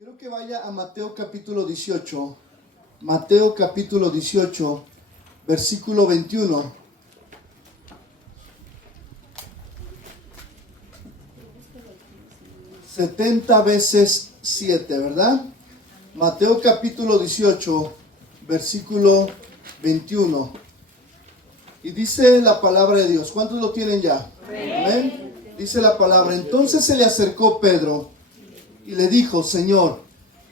Quiero que vaya a Mateo capítulo 18. Mateo capítulo 18, versículo 21. Setenta veces 7, ¿verdad? Mateo capítulo 18, versículo 21. Y dice la palabra de Dios. ¿Cuántos lo tienen ya? Amén. Dice la palabra. Entonces se le acercó Pedro y le dijo: Señor,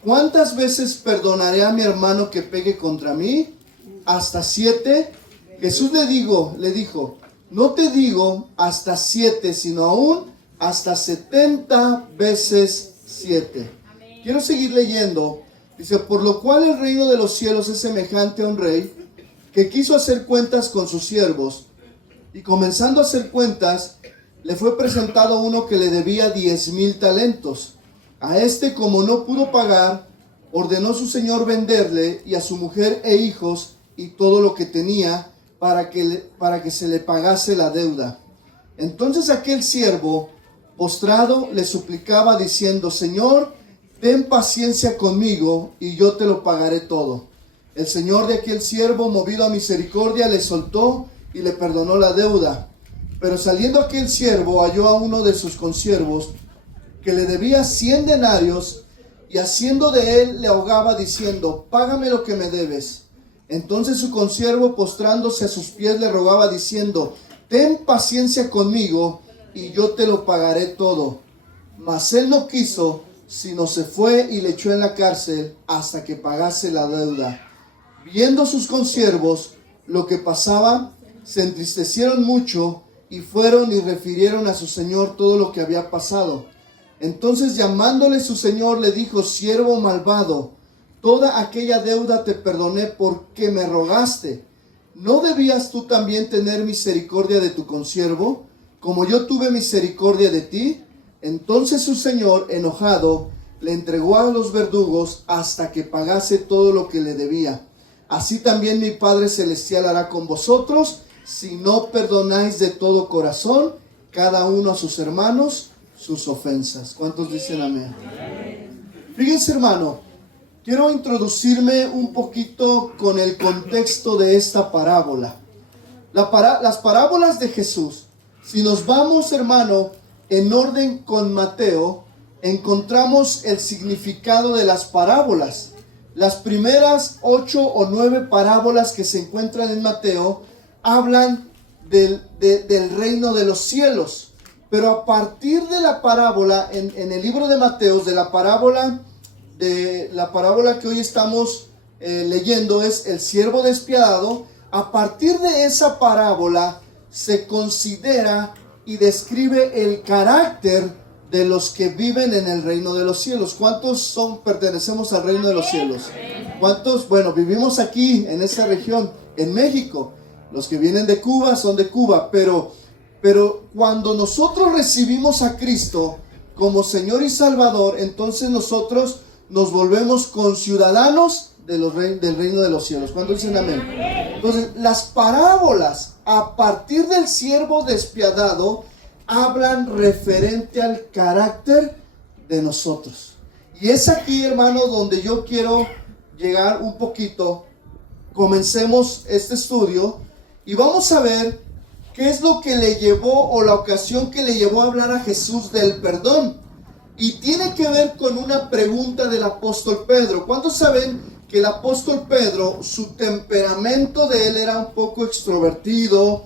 ¿cuántas veces perdonaré a mi hermano que pegue contra mí? ¿Hasta 7? Jesús le dijo, no te digo hasta 7, sino aún hasta 70 veces 7. Quiero seguir leyendo. Dice, por lo cual el reino de los cielos es semejante a un rey que quiso hacer cuentas con sus siervos, y comenzando a hacer cuentas, le fue presentado uno que le debía 10,000 talentos. A este, como no pudo pagar, ordenó su señor venderle, y a su mujer e hijos y todo lo que tenía, para que se le pagase la deuda. Entonces aquel siervo, postrado, le suplicaba diciendo: Señor, ten paciencia conmigo y yo te lo pagaré todo. El señor de aquel siervo, movido a misericordia, le soltó y le perdonó la deuda. Pero saliendo aquel siervo, halló a uno de sus consiervos que le debía 100 denarios, y haciendo de él le ahogaba diciendo: págame lo que me debes. Entonces su consiervo, postrándose a sus pies, le rogaba diciendo: ten paciencia conmigo y yo te lo pagaré todo. Mas él no quiso, sino se fue y le echó en la cárcel hasta que pagase la deuda. Viendo sus consiervos lo que pasaba, se entristecieron mucho y fueron y refirieron a su señor todo lo que había pasado. Entonces, llamándole su señor, le dijo: siervo malvado, toda aquella deuda te perdoné porque me rogaste. ¿No debías tú también tener misericordia de tu consiervo, como yo tuve misericordia de ti? Entonces su señor, enojado, le entregó a los verdugos hasta que pagase todo lo que le debía. Así también mi Padre Celestial hará con vosotros, si no perdonáis de todo corazón cada uno a sus hermanos sus ofensas. ¿Cuántos dicen amén? Fíjense, hermano, quiero introducirme un poquito con el contexto de esta parábola. Las parábolas de Jesús, si nos vamos, hermano, en orden con Mateo, encontramos el significado de las parábolas. Las primeras 8 o 9 parábolas que se encuentran en Mateo hablan del reino de los cielos. Pero a partir de la parábola, en el libro de Mateo, de la parábola que hoy estamos leyendo, es el siervo despiadado. A partir de esa parábola se considera y describe el carácter de los que viven en el reino de los cielos. ¿Cuántos pertenecemos al reino de los cielos? ¿Cuántos? Bueno, vivimos aquí en esa región, en México. Los que vienen de Cuba son de Cuba, pero cuando nosotros recibimos a Cristo como Señor y Salvador, entonces nosotros nos volvemos conciudadanos del reino de los cielos. ¿Cuántos dicen amén? Entonces, las parábolas a partir del siervo despiadado hablan referente al carácter de nosotros. Y es aquí, hermano, donde yo quiero llegar un poquito. Comencemos este estudio y vamos a ver qué es lo que le llevó, o la ocasión que le llevó a hablar a Jesús del perdón. Y tiene que ver con una pregunta del apóstol Pedro. ¿Cuántos saben que el apóstol Pedro, su temperamento de él era un poco extrovertido,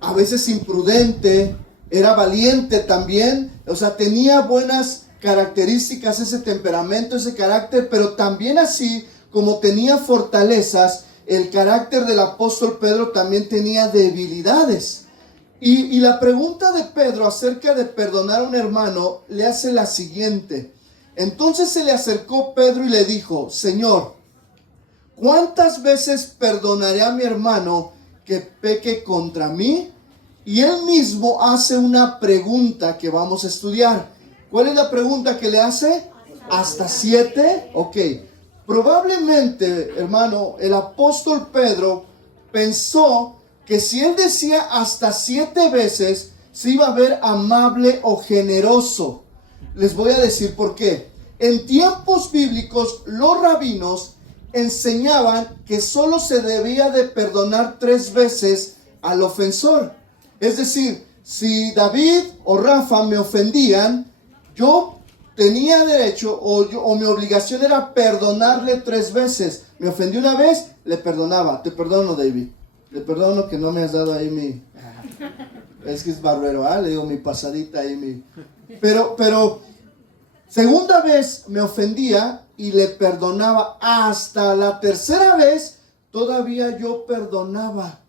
a veces imprudente, era valiente también? O sea, tenía buenas características ese temperamento, ese carácter, pero también así como tenía fortalezas, el carácter del apóstol Pedro también tenía debilidades. Y la pregunta de Pedro acerca de perdonar a un hermano le hace la siguiente. Entonces se le acercó Pedro y le dijo: Señor, ¿cuántas veces perdonaré a mi hermano que peque contra mí? Y él mismo hace una pregunta que vamos a estudiar. ¿Cuál es la pregunta que le hace? ¿Hasta 7? Ok. Probablemente, hermano, el apóstol Pedro pensó que si él decía hasta 7 veces, se iba a ver amable o generoso. Les voy a decir por qué. En tiempos bíblicos, los rabinos enseñaban que solo se debía de perdonar 3 veces al ofensor. Es decir, si David o Rafa me ofendían, yo tenía derecho o mi obligación era perdonarle 3 veces. Me ofendí una vez, le perdonaba. Te perdono, David. Le perdono que no me has dado ahí mi... Es que es barbero, ¿ah? Le digo mi pasadita ahí, Pero segunda vez me ofendía y le perdonaba. Hasta la tercera vez todavía yo perdonaba.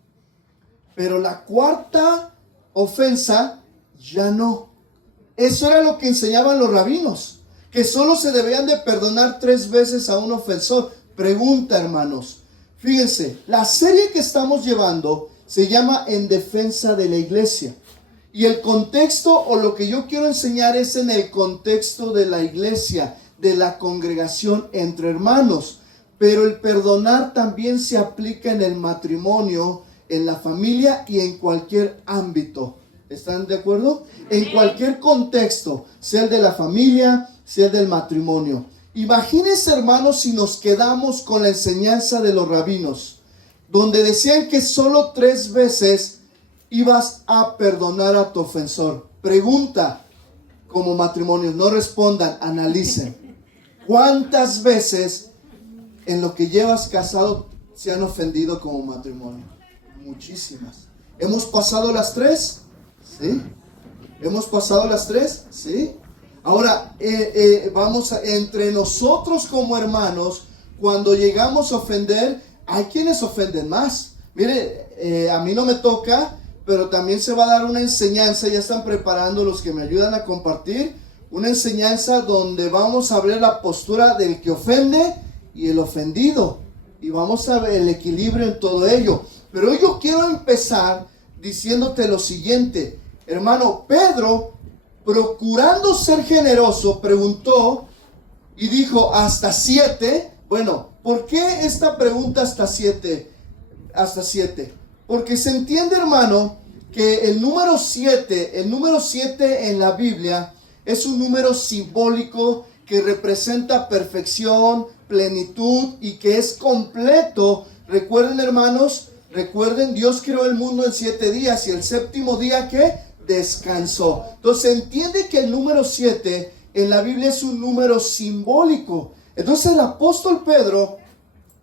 Pero la cuarta ofensa ya no. Eso era lo que enseñaban los rabinos, que solo se debían de perdonar 3 veces a un ofensor. Pregunta, hermanos. Fíjense, la serie que estamos llevando se llama En Defensa de la Iglesia. Y el contexto, o lo que yo quiero enseñar, es en el contexto de la iglesia, de la congregación entre hermanos. Pero el perdonar también se aplica en el matrimonio, en la familia y en cualquier ámbito. ¿Están de acuerdo? En cualquier contexto, sea el de la familia, sea el del matrimonio. Imagínense, hermanos, si nos quedamos con la enseñanza de los rabinos, donde decían que solo 3 veces ibas a perdonar a tu ofensor. Pregunta, como matrimonios, no respondan, analicen. ¿Cuántas veces en lo que llevas casado se han ofendido como matrimonio? Muchísimas. ¿Hemos pasado las 3? ¿Sí? ¿Hemos pasado las 3? ¿Sí? Ahora, entre nosotros como hermanos, cuando llegamos a ofender, hay quienes ofenden más. Mire, a mí no me toca, pero también se va a dar una enseñanza, ya están preparando los que me ayudan a compartir, una enseñanza donde vamos a ver la postura del que ofende y el ofendido. Y vamos a ver el equilibrio en todo ello. Pero yo quiero empezar diciéndote lo siguiente. Hermano, Pedro, procurando ser generoso, preguntó y dijo, ¿hasta 7? Bueno, ¿por qué esta pregunta hasta 7? Hasta 7. Porque se entiende, hermano, que el número 7 en la Biblia es un número simbólico que representa perfección, plenitud y que es completo. Recuerden, hermanos, Dios creó el mundo en 7 días y el séptimo día, ¿qué? Descansó. Entonces se entiende que el número 7 en la Biblia es un número simbólico. Entonces el apóstol Pedro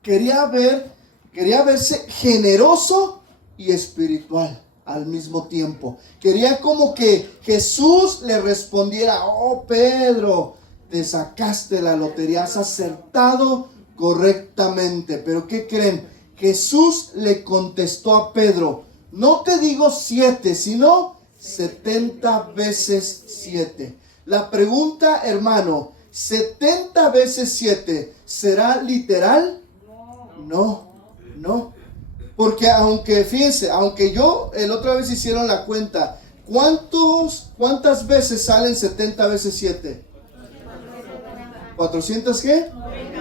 quería verse generoso y espiritual al mismo tiempo. Quería como que Jesús le respondiera, oh Pedro, te sacaste la lotería, has acertado correctamente. Pero ¿qué creen? Jesús le contestó a Pedro, no te digo 7, sino 70 veces 7. La pregunta, hermano, 70 veces 7, ¿será literal? No. Porque fíjense, aunque el otra vez hicieron la cuenta, ¿cuántas veces salen 70 veces 7? ¿400 qué?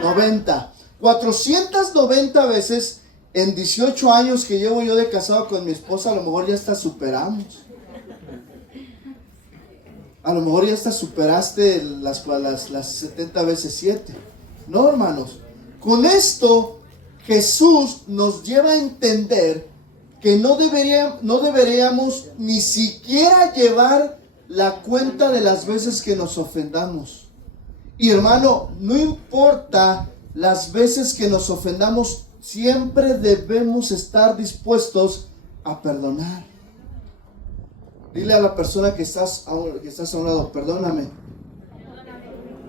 90. 490 veces en 18 años que llevo yo de casado con mi esposa, a lo mejor ya hasta superamos. A lo mejor ya hasta superaste las 70 veces 7. No, hermanos. Con esto Jesús nos lleva a entender que no deberíamos ni siquiera llevar la cuenta de las veces que nos ofendamos. Y hermano, no importa las veces que nos ofendamos, siempre debemos estar dispuestos a perdonar. Dile a la persona que estás a un lado, perdóname.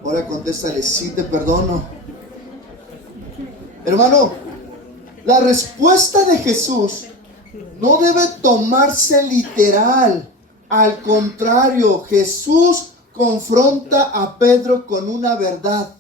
Ahora contéstale, sí te perdono. Hermano, la respuesta de Jesús no debe tomarse literal. Al contrario, Jesús confronta a Pedro con una verdad.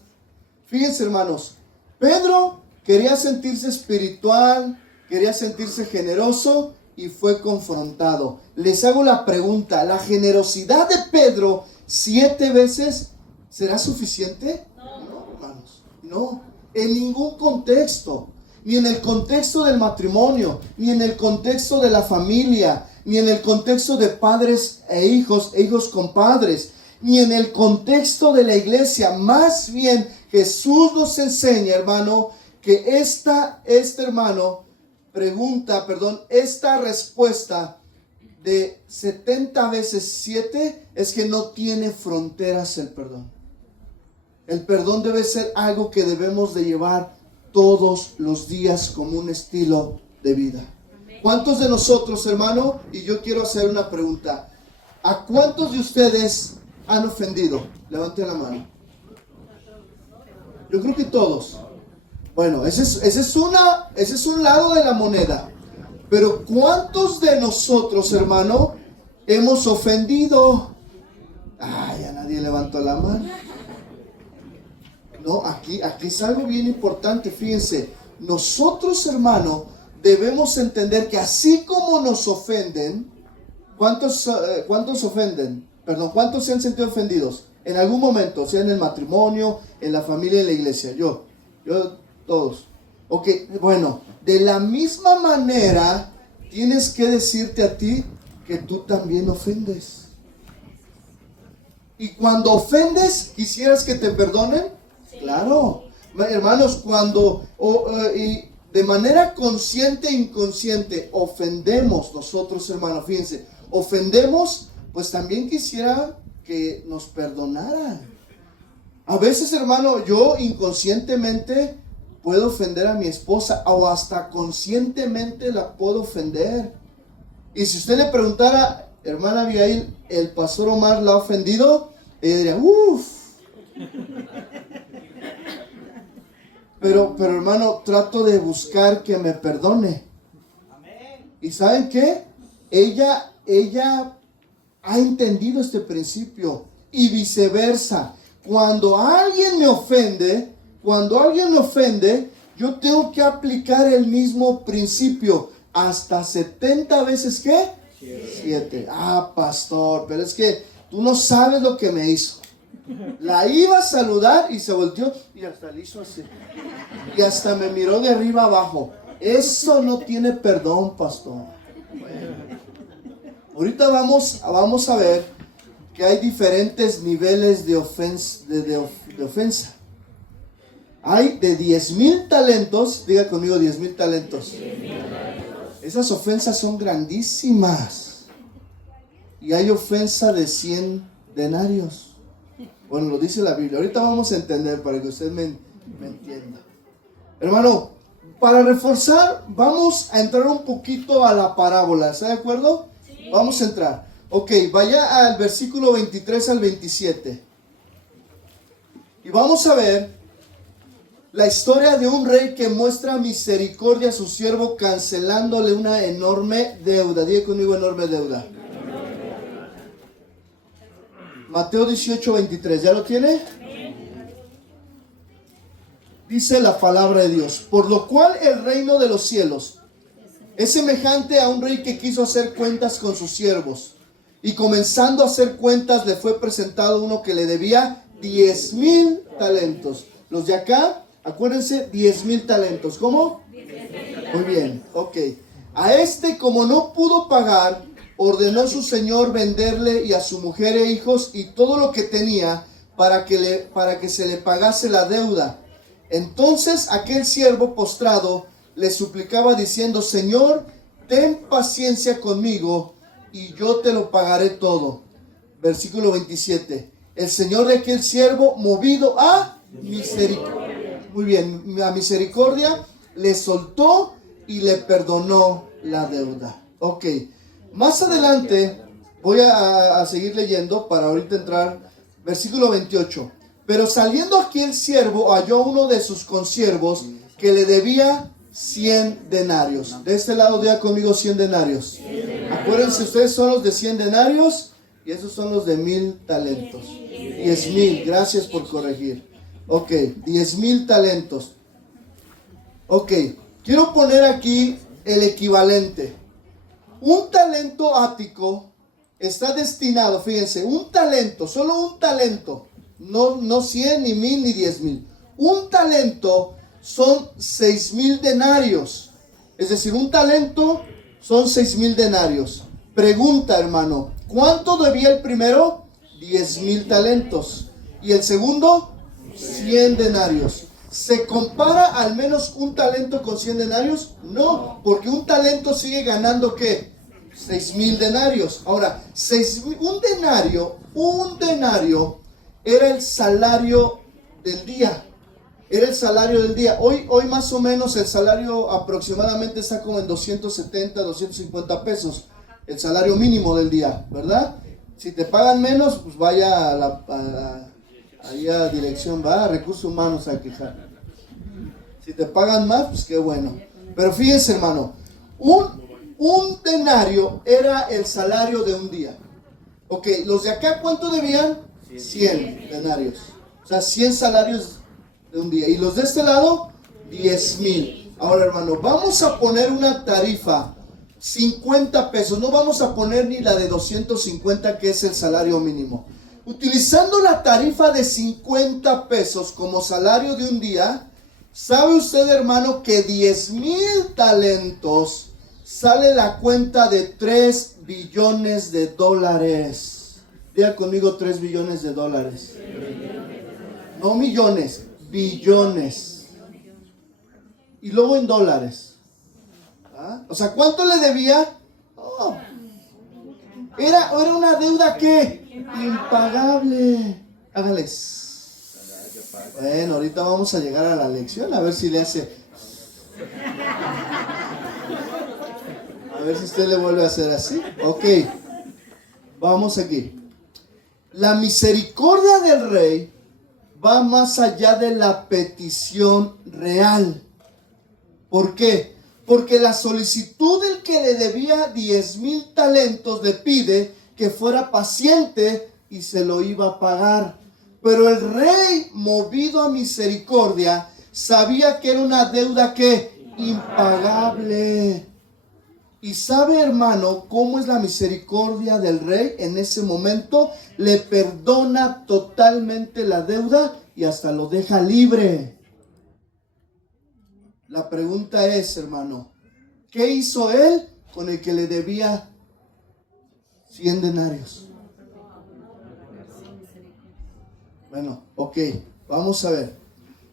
Fíjense, hermanos, Pedro quería sentirse espiritual, quería sentirse generoso y fue confrontado. Les hago la pregunta, ¿la generosidad de Pedro 7 veces será suficiente? No, hermanos, no. En ningún contexto, ni en el contexto del matrimonio, ni en el contexto de la familia, ni en el contexto de padres e hijos con padres. ni en el contexto de la iglesia. Más bien Jesús nos enseña, hermano, que esta respuesta de 70 veces 7 es que no tiene fronteras el perdón. El perdón debe ser algo que debemos de llevar todos los días como un estilo de vida. ¿Cuántos de nosotros, hermano? Y yo quiero hacer una pregunta. ¿A cuántos de ustedes han ofendido? Levanten la mano. Yo creo que todos. Bueno, ese es un lado de la moneda. Pero ¿cuántos de nosotros, hermano, hemos ofendido? Ya nadie levantó la mano. No, aquí es algo bien importante, fíjense. Nosotros, hermano, debemos entender que así como nos ofenden, ¿cuántos ofenden? Perdón, ¿cuántos se han sentido ofendidos? En algún momento, sea en el matrimonio, en la familia, en la iglesia. Yo, todos. Ok, bueno, de la misma manera tienes que decirte a ti que tú también ofendes. Y cuando ofendes, ¿quisieras que te perdonen? Sí. Claro. Hermanos, cuando y de manera consciente e inconsciente ofendemos nosotros, hermanos, fíjense, ofendemos, pues también quisiera que nos perdonaran. A veces, hermano, yo inconscientemente puedo ofender a mi esposa o hasta conscientemente la puedo ofender. Y si usted le preguntara, hermana Abigail, ¿el pastor Omar la ha ofendido? Ella diría, uff. Pero hermano, trato de buscar que me perdone. ¿Y saben qué? Ella ha entendido este principio. Y viceversa. Cuando alguien me ofende, yo tengo que aplicar el mismo principio. Hasta 70 veces, ¿qué? 7. Pastor, pero es que tú no sabes lo que me hizo. La iba a saludar y se volteó y hasta le hizo así. Y hasta me miró de arriba abajo. Eso no tiene perdón, pastor. Bueno. Ahorita vamos a ver que hay diferentes niveles de ofensa. Hay de 10,000 talentos, diga conmigo 10,000 talentos. Esas ofensas son grandísimas. Y hay ofensa de 100 denarios. Bueno, lo dice la Biblia. Ahorita vamos a entender para que usted me entienda. Hermano, para reforzar, vamos a entrar un poquito a la parábola. ¿Está de acuerdo? Sí. Vamos a entrar. Ok, vaya al versículo 23 al 27. Y vamos a ver la historia de un rey que muestra misericordia a su siervo cancelándole una enorme deuda. Diga conmigo, enorme deuda. Mateo 18, 23. ¿Ya lo tiene? Dice la palabra de Dios. Por lo cual el reino de los cielos es semejante a un rey que quiso hacer cuentas con sus siervos. Y comenzando a hacer cuentas le fue presentado uno que le debía 10,000 talentos. Los de acá, acuérdense, 10,000 talentos. ¿Cómo? Muy bien, ok. A este, como no pudo pagar, ordenó su señor venderle y a su mujer e hijos y todo lo que tenía para que se le pagase la deuda. Entonces aquel siervo postrado le suplicaba diciendo, Señor, ten paciencia conmigo y yo te lo pagaré todo. Versículo 27. El señor de aquel siervo, movido a misericordia. Muy bien, a misericordia, le soltó y le perdonó la deuda. Ok. Más adelante voy a seguir leyendo para ahorita entrar. Versículo 28. Pero saliendo aquel siervo halló uno de sus consiervos que le debía 100 denarios. De este lado diga conmigo 100 denarios. 100 denarios. Acuérdense, ustedes son los de 100 denarios y esos son los de 1,000 talentos. 10,000, gracias por corregir. Ok, 10,000 talentos. Ok, quiero poner aquí el equivalente. Un talento ático está destinado, fíjense, un talento, solo un talento, no 100, ni 1,000, ni 10,000. Un talento son 6,000 denarios. Es decir, un talento son 6,000 denarios. Pregunta, hermano, ¿cuánto debía el primero? 10,000 talentos. Y el segundo, 100 denarios. ¿Se compara al menos un talento con 100 denarios? No, porque un talento sigue ganando ¿qué? 6,000 denarios. Ahora, un denario era el salario del día. Era el salario del día. Hoy más o menos el salario aproximadamente está como en 270, 250 pesos. El salario mínimo del día, ¿verdad? Si te pagan menos, pues vaya ahí a dirección, va a recursos humanos a quejar. Si te pagan más, pues qué bueno. Pero fíjense, hermano, un denario era el salario de un día. Ok, los de acá, ¿cuánto debían? 100 denarios. O sea, 100 salarios de un día. Y los de este lado, 10,000. Ahora, hermano, vamos a poner una tarifa, 50 pesos. No vamos a poner ni la de 250, que es el salario mínimo. Utilizando la tarifa de 50 pesos como salario de un día, ¿sabe usted, hermano, que 10,000 talentos sale la cuenta de 3 billones de dólares? Diga conmigo, 3 billones de dólares. No millones, billones. Y luego en dólares. ¿Ah? O sea, ¿cuánto le debía? Oh, era una deuda que impagable. Hágales. Bueno, ahorita vamos a llegar a la lección, a ver si le hace. A ver si usted le vuelve a hacer así. Ok, vamos aquí. La misericordia del rey va más allá de la petición real. ¿Por qué? Porque la solicitud del que le debía 10,000 talentos le pide que fuera paciente y se lo iba a pagar. Pero el rey, movido a misericordia, sabía que era una deuda que impagable. Y sabe, hermano, cómo es la misericordia del rey en ese momento. Le perdona totalmente la deuda y hasta lo deja libre. La pregunta es, hermano, ¿qué hizo él con el que le debía 100 denarios? Bueno, ok, vamos a ver.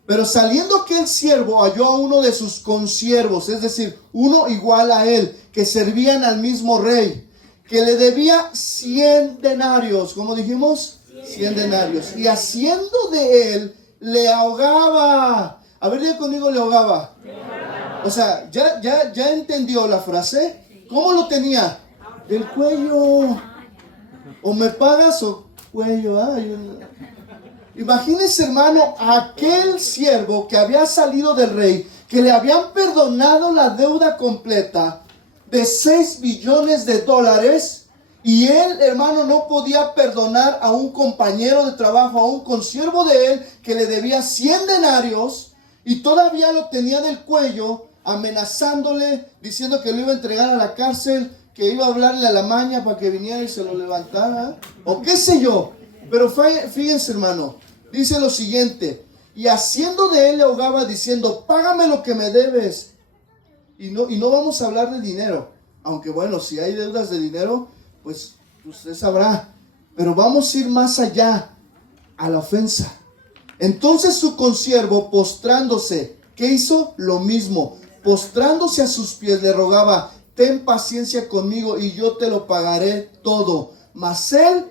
Pero saliendo aquel siervo, halló a uno de sus consiervos, es decir, uno igual a él, que servían al mismo rey, que le debía 100 denarios. ¿Cómo dijimos? 100 denarios. Y haciendo de él, le ahogaba. A ver, diga conmigo, le ahogaba. O sea, ya entendió la frase. ¿Cómo lo tenía? Del cuello. O me pagas o cuello. Imagínense, hermano, aquel siervo que había salido del rey, que le habían perdonado la deuda completa de 6 billones de dólares, y él, hermano, no podía perdonar a un compañero de trabajo, a un consiervo de él, que le debía 100 denarios, y todavía lo tenía del cuello, amenazándole, diciendo que lo iba a entregar a la cárcel, que iba a hablarle a la maña para que viniera y se lo levantara, o qué sé yo. Pero fíjense, hermano, dice lo siguiente: y haciendo de él le ahogaba, diciendo, págame lo que me debes. Y no vamos a hablar de dinero, aunque bueno, si hay deudas de dinero, pues usted sabrá. Pero vamos a ir más allá, a la ofensa. Entonces su consiervo, postrándose, ¿qué hizo? Lo mismo. Postrándose a sus pies, le rogaba, ten paciencia conmigo y yo te lo pagaré todo. Mas él,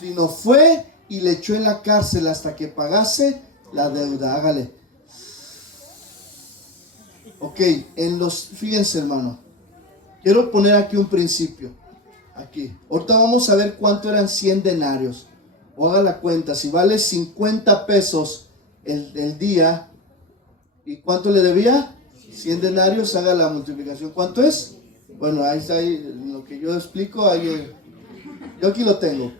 sino fue y le echó en la cárcel hasta que pagase la deuda. Hágale. Ok, fíjense, hermano, quiero poner aquí un principio. Aquí. Ahorita vamos a ver cuánto eran 100 denarios. O haga la cuenta, si vale 50 pesos el día, ¿y cuánto le debía? 100 denarios, haga la multiplicación. ¿Cuánto es? Bueno, ahí está, lo que yo explico, yo aquí lo tengo.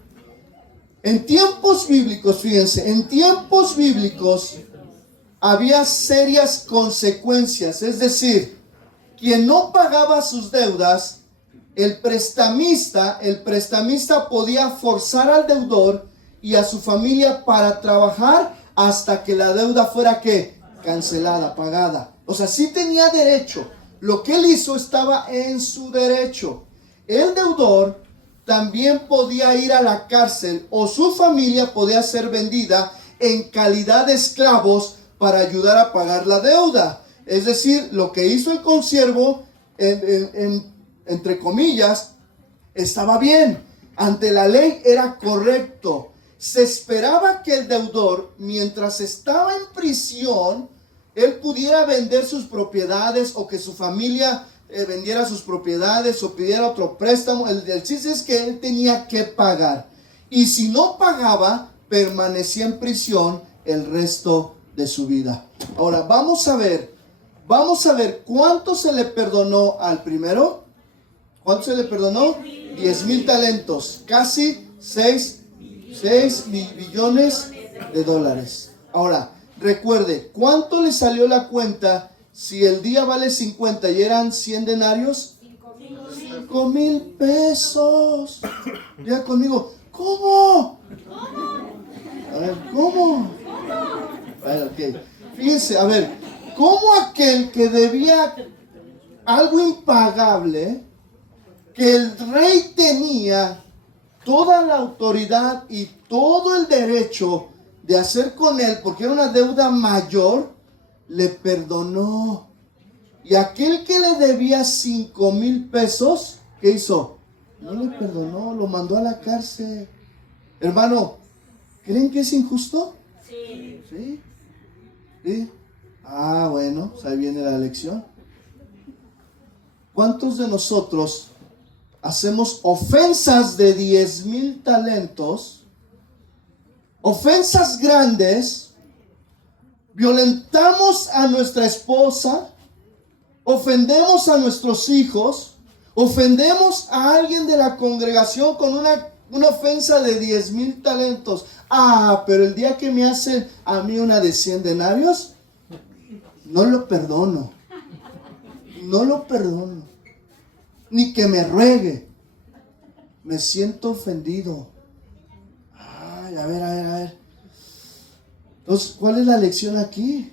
En tiempos bíblicos, fíjense, en tiempos bíblicos había serias consecuencias. Es decir, quien no pagaba sus deudas, el prestamista podía forzar al deudor y a su familia para trabajar hasta que la deuda fuera ¿qué? Cancelada, pagada. O sea, sí tenía derecho. Lo que él hizo estaba en su derecho. El deudor también podía ir a la cárcel o su familia podía ser vendida en calidad de esclavos para ayudar a pagar la deuda. Es decir, lo que hizo el consiervo, entre comillas, estaba bien. Ante la ley era correcto. Se esperaba que el deudor, mientras estaba en prisión, él pudiera vender sus propiedades o que su familia vendiera sus propiedades o pidiera otro préstamo. El chiste es que él tenía que pagar. Y si no pagaba, permanecía en prisión el resto de su vida. Ahora, vamos a ver cuánto se le perdonó al primero. ¿Cuánto se le perdonó? 10,000 talentos, casi 6 billones de dólares. Ahora, recuerde, ¿cuánto le salió la cuenta si el día vale 50 y eran 100 denarios? 5,000 pesos. Diga conmigo, ¿cómo? A ver, ¿cómo? A ver, ok. Fíjense, a ver, ¿cómo aquel que debía algo impagable, que el rey tenía toda la autoridad y todo el derecho de hacer con él, porque era una deuda mayor, le perdonó? Y aquel que le debía 5,000 pesos, ¿qué hizo? No le perdonó, lo mandó a la cárcel. Hermano, ¿creen que es injusto? Sí. ¿Sí? ¿Sí? Ah, bueno, pues ahí viene la lección. ¿Cuántos de nosotros hacemos ofensas de 10,000 talentos, ofensas grandes, violentamos a nuestra esposa, ofendemos a nuestros hijos, ofendemos a alguien de la congregación con una ofensa de 10,000 talentos? Ah, pero el día que me hacen a mí una de 100 denarios, no lo perdono. No lo perdono. Ni que me ruegue. Me siento ofendido. Ay, a ver. Entonces, ¿cuál es la lección aquí?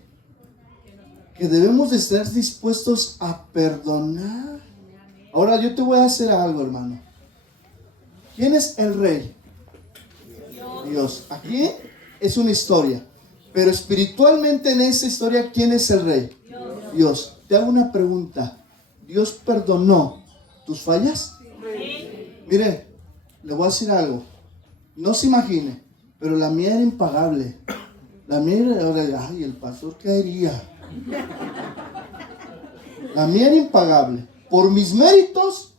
Que debemos de estar dispuestos a perdonar. Ahora yo te voy a hacer algo, hermano. ¿Quién es el rey? Dios. Aquí es una historia. Pero espiritualmente en esa historia, ¿quién es el rey? Dios. Te hago una pregunta. ¿Dios perdonó tus fallas? Sí. Mire, le voy a decir algo. No se imagine, pero la mía era impagable. La mía era, ay, el pastor caería. La mía era impagable. Por mis méritos,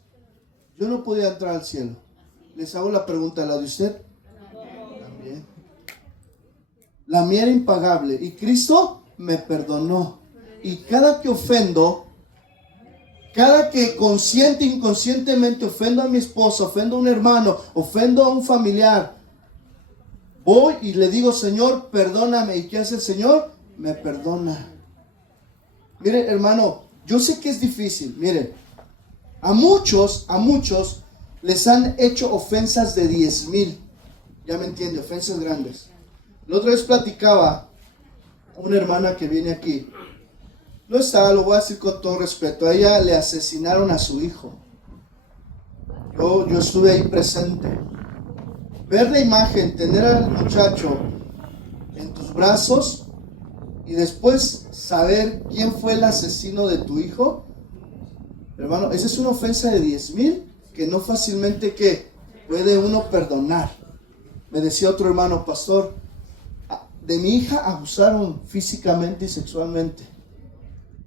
yo no podía entrar al cielo. Les hago la pregunta, ¿la de usted? También. La mía era impagable. Y Cristo me perdonó. Y cada que ofendo, cada que consciente e inconscientemente ofendo a mi esposa, ofendo a un hermano, ofendo a un familiar, voy y le digo, Señor, perdóname. ¿Y qué hace el Señor? Me perdona. Mire, hermano, yo sé que es difícil. Mire, a muchos les han hecho ofensas de 10,000. Ya me entiende, ofensas grandes. La otra vez platicaba una hermana que viene aquí. No estaba, lo voy a decir con todo respeto. A ella le asesinaron a su hijo. Yo estuve ahí presente. Ver la imagen, tener al muchacho en tus brazos y después saber quién fue el asesino de tu hijo. Hermano, esa es una ofensa de 10,000 que no fácilmente que puede uno perdonar. Me decía otro hermano, pastor, de mi hija abusaron físicamente y sexualmente.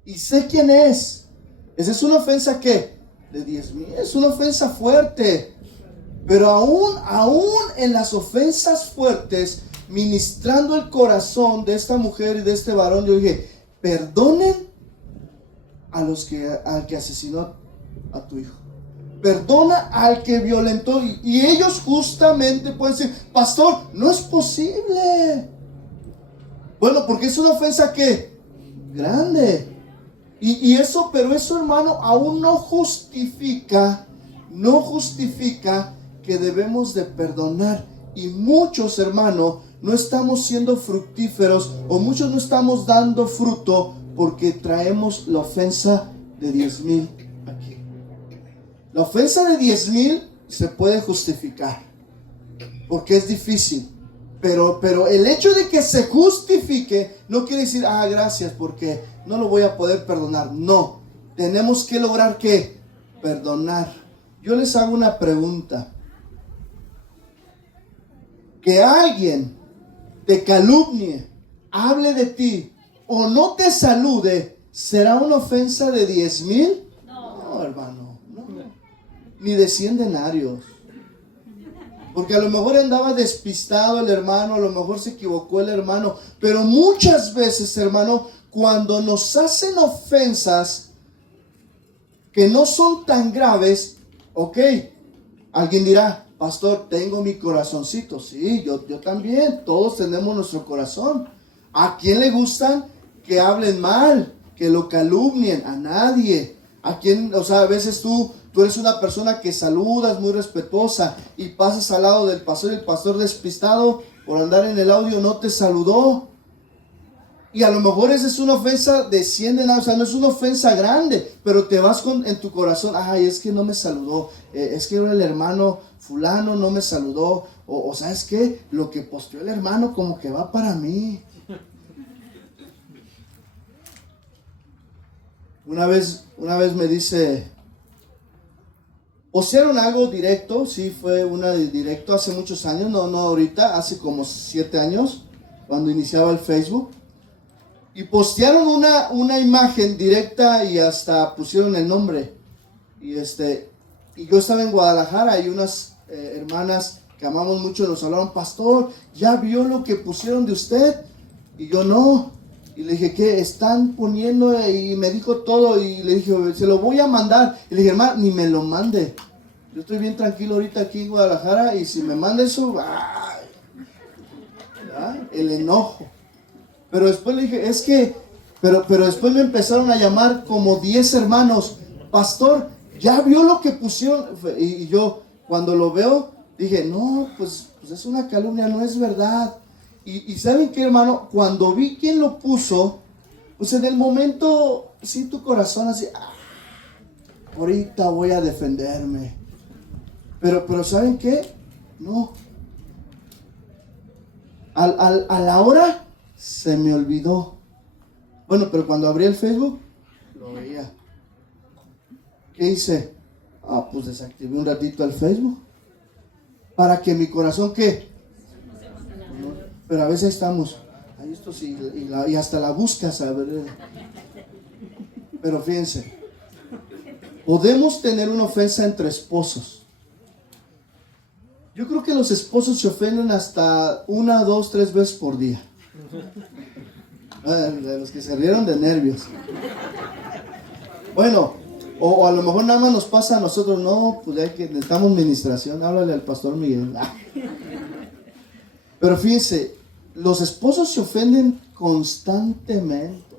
Y sé quién es. Esa es una ofensa que de 10,000, es una ofensa fuerte. Pero aún en las ofensas fuertes, ministrando el corazón de esta mujer y de este varón, yo dije, perdonen al que asesinó a tu hijo. Perdona al que violentó. Y ellos justamente pueden decir, pastor, no es posible. Bueno, porque es una ofensa que grande. Pero eso, hermano, aún no justifica que debemos de perdonar. Y muchos, hermano, no estamos siendo fructíferos o muchos no estamos dando fruto porque traemos la ofensa de 10,000 aquí. La ofensa de 10,000 se puede justificar, porque es difícil. Pero el hecho de que se justifique no quiere decir, gracias, porque no lo voy a poder perdonar. No, tenemos que lograr ¿qué? Perdonar. Yo les hago una pregunta. Que alguien te calumnie, hable de ti o no te salude, ¿será una ofensa de 10,000? No, hermano, no. Ni de 100 denarios. Porque a lo mejor andaba despistado el hermano, a lo mejor se equivocó el hermano. Pero muchas veces, hermano, cuando nos hacen ofensas que no son tan graves, ok, alguien dirá, pastor, tengo mi corazoncito. Sí, yo también, todos tenemos nuestro corazón. ¿A quién le gustan que hablen mal, que lo calumnien? A nadie. ¿A quién? O sea, a veces tú eres una persona que saludas, muy respetuosa, y pasas al lado del pastor y el pastor despistado por andar en el audio no te saludó. Y a lo mejor esa es una ofensa de 100 denarios, o sea, no es una ofensa grande, pero te vas en tu corazón, es que no me saludó, es que el hermano fulano no me saludó, o ¿sabes qué? Lo que posteó el hermano como que va para mí. Una vez me dice, postearon algo directo, sí, fue una de directo hace muchos años, no ahorita, hace como 7 años, cuando iniciaba el Facebook. Y postearon una imagen directa y hasta pusieron el nombre. Y yo estaba en Guadalajara y unas hermanas que amamos mucho nos hablaron, pastor, ¿ya vio lo que pusieron de usted? Y yo no. Y le dije, ¿qué están poniendo? Y me dijo todo y le dije, se lo voy a mandar. Y le dije, hermano, ni me lo mande. Yo estoy bien tranquilo ahorita aquí en Guadalajara y si me manda eso, el enojo. Pero después le dije, pero después me empezaron a llamar como 10 hermanos. Pastor, ¿ya vio lo que pusieron? Y yo, cuando lo veo, dije, no, pues es una calumnia, no es verdad. Y ¿saben qué, hermano? Cuando vi quién lo puso, pues en el momento, sí, tu corazón así, ahorita voy a defenderme. Pero ¿saben qué? No. A la hora se me olvidó. Bueno, pero cuando abrí el Facebook, lo veía. ¿Qué hice? Pues desactivé un ratito el Facebook. Para que mi corazón, ¿qué? Pero a veces estamos, esto sí, y hasta la buscas, a ver. Pero fíjense, podemos tener una ofensa entre esposos. Yo creo que los esposos se ofenden hasta 1, 2, 3 veces por día. De los que se rieron de nervios. Bueno, o a lo mejor nada más nos pasa a nosotros, no, pues ya que necesitamos administración, háblale al pastor Miguel. Pero fíjense, los esposos se ofenden constantemente.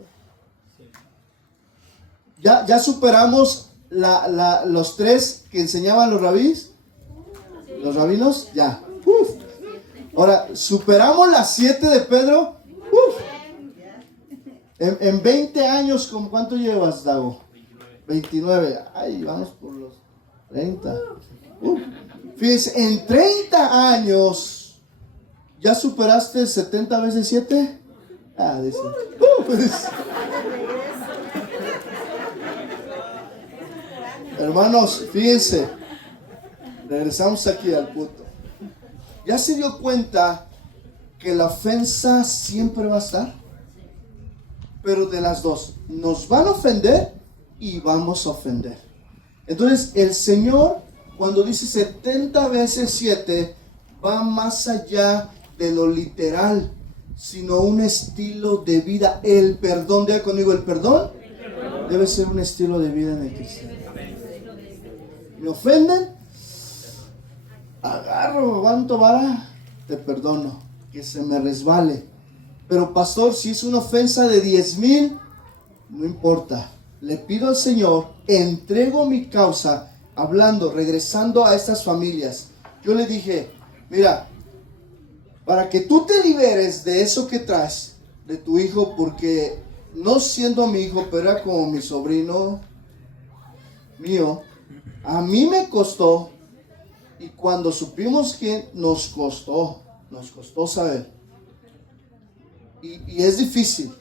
Ya superamos los 3 que enseñaban los rabís. Los rabinos, ya. Ahora, superamos las 7 de Pedro. En 20 años, ¿con cuánto llevas, Dago? 29. Vamos por los 30. Fíjense, en 30 años, ¿ya superaste 70 veces 7? Dice. Hermanos, fíjense. Regresamos aquí al punto. ¿Ya se dio cuenta que la ofensa siempre va a estar? Pero de las dos, nos van a ofender y vamos a ofender. Entonces el Señor, cuando dice 70 veces 7, va más allá de lo literal, sino un estilo de vida. El perdón, diga conmigo, el perdón debe ser un estilo de vida en el cristiano. ¿Me ofenden? Agarro, aguanto vara, te perdono, que se me resbale. Pero pastor, si es una ofensa de 10,000, no importa. Le pido al Señor, entrego mi causa, regresando a estas familias. Yo le dije, mira, para que tú te liberes de eso que traes, de tu hijo, porque no siendo mi hijo, pero era como mi sobrino mío, a mí me costó Y cuando supimos que nos costó saber. Y es difícil.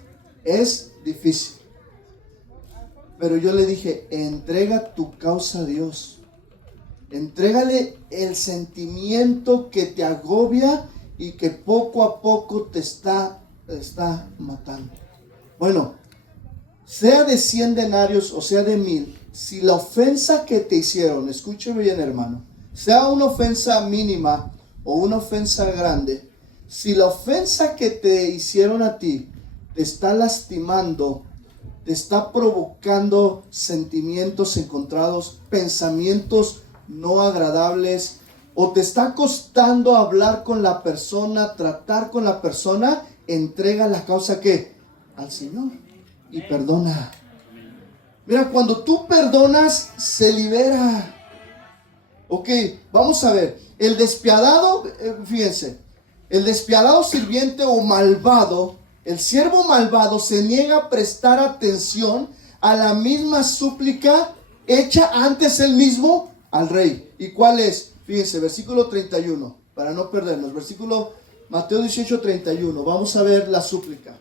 Pero yo le dije, entrega tu causa a Dios. Entrégale el sentimiento que te agobia y que poco a poco te está matando. Bueno, sea de 100 denarios o sea de 1000, si la ofensa que te hicieron, escúcheme bien hermano, sea una ofensa mínima o una ofensa grande, si la ofensa que te hicieron a ti te está lastimando, te está provocando sentimientos encontrados, pensamientos no agradables, o te está costando hablar con la persona, tratar con la persona, entrega la causa ¿qué? Al Señor y perdona. Mira, cuando tú perdonas, se libera. Ok, vamos a ver. El despiadado, fíjense, el despiadado sirviente o malvado, el siervo malvado se niega a prestar atención a la misma súplica hecha antes él mismo al rey. ¿Y cuál es? Fíjense, versículo 31, para no perdernos. Versículo Mateo 18, 31. Vamos a ver la súplica.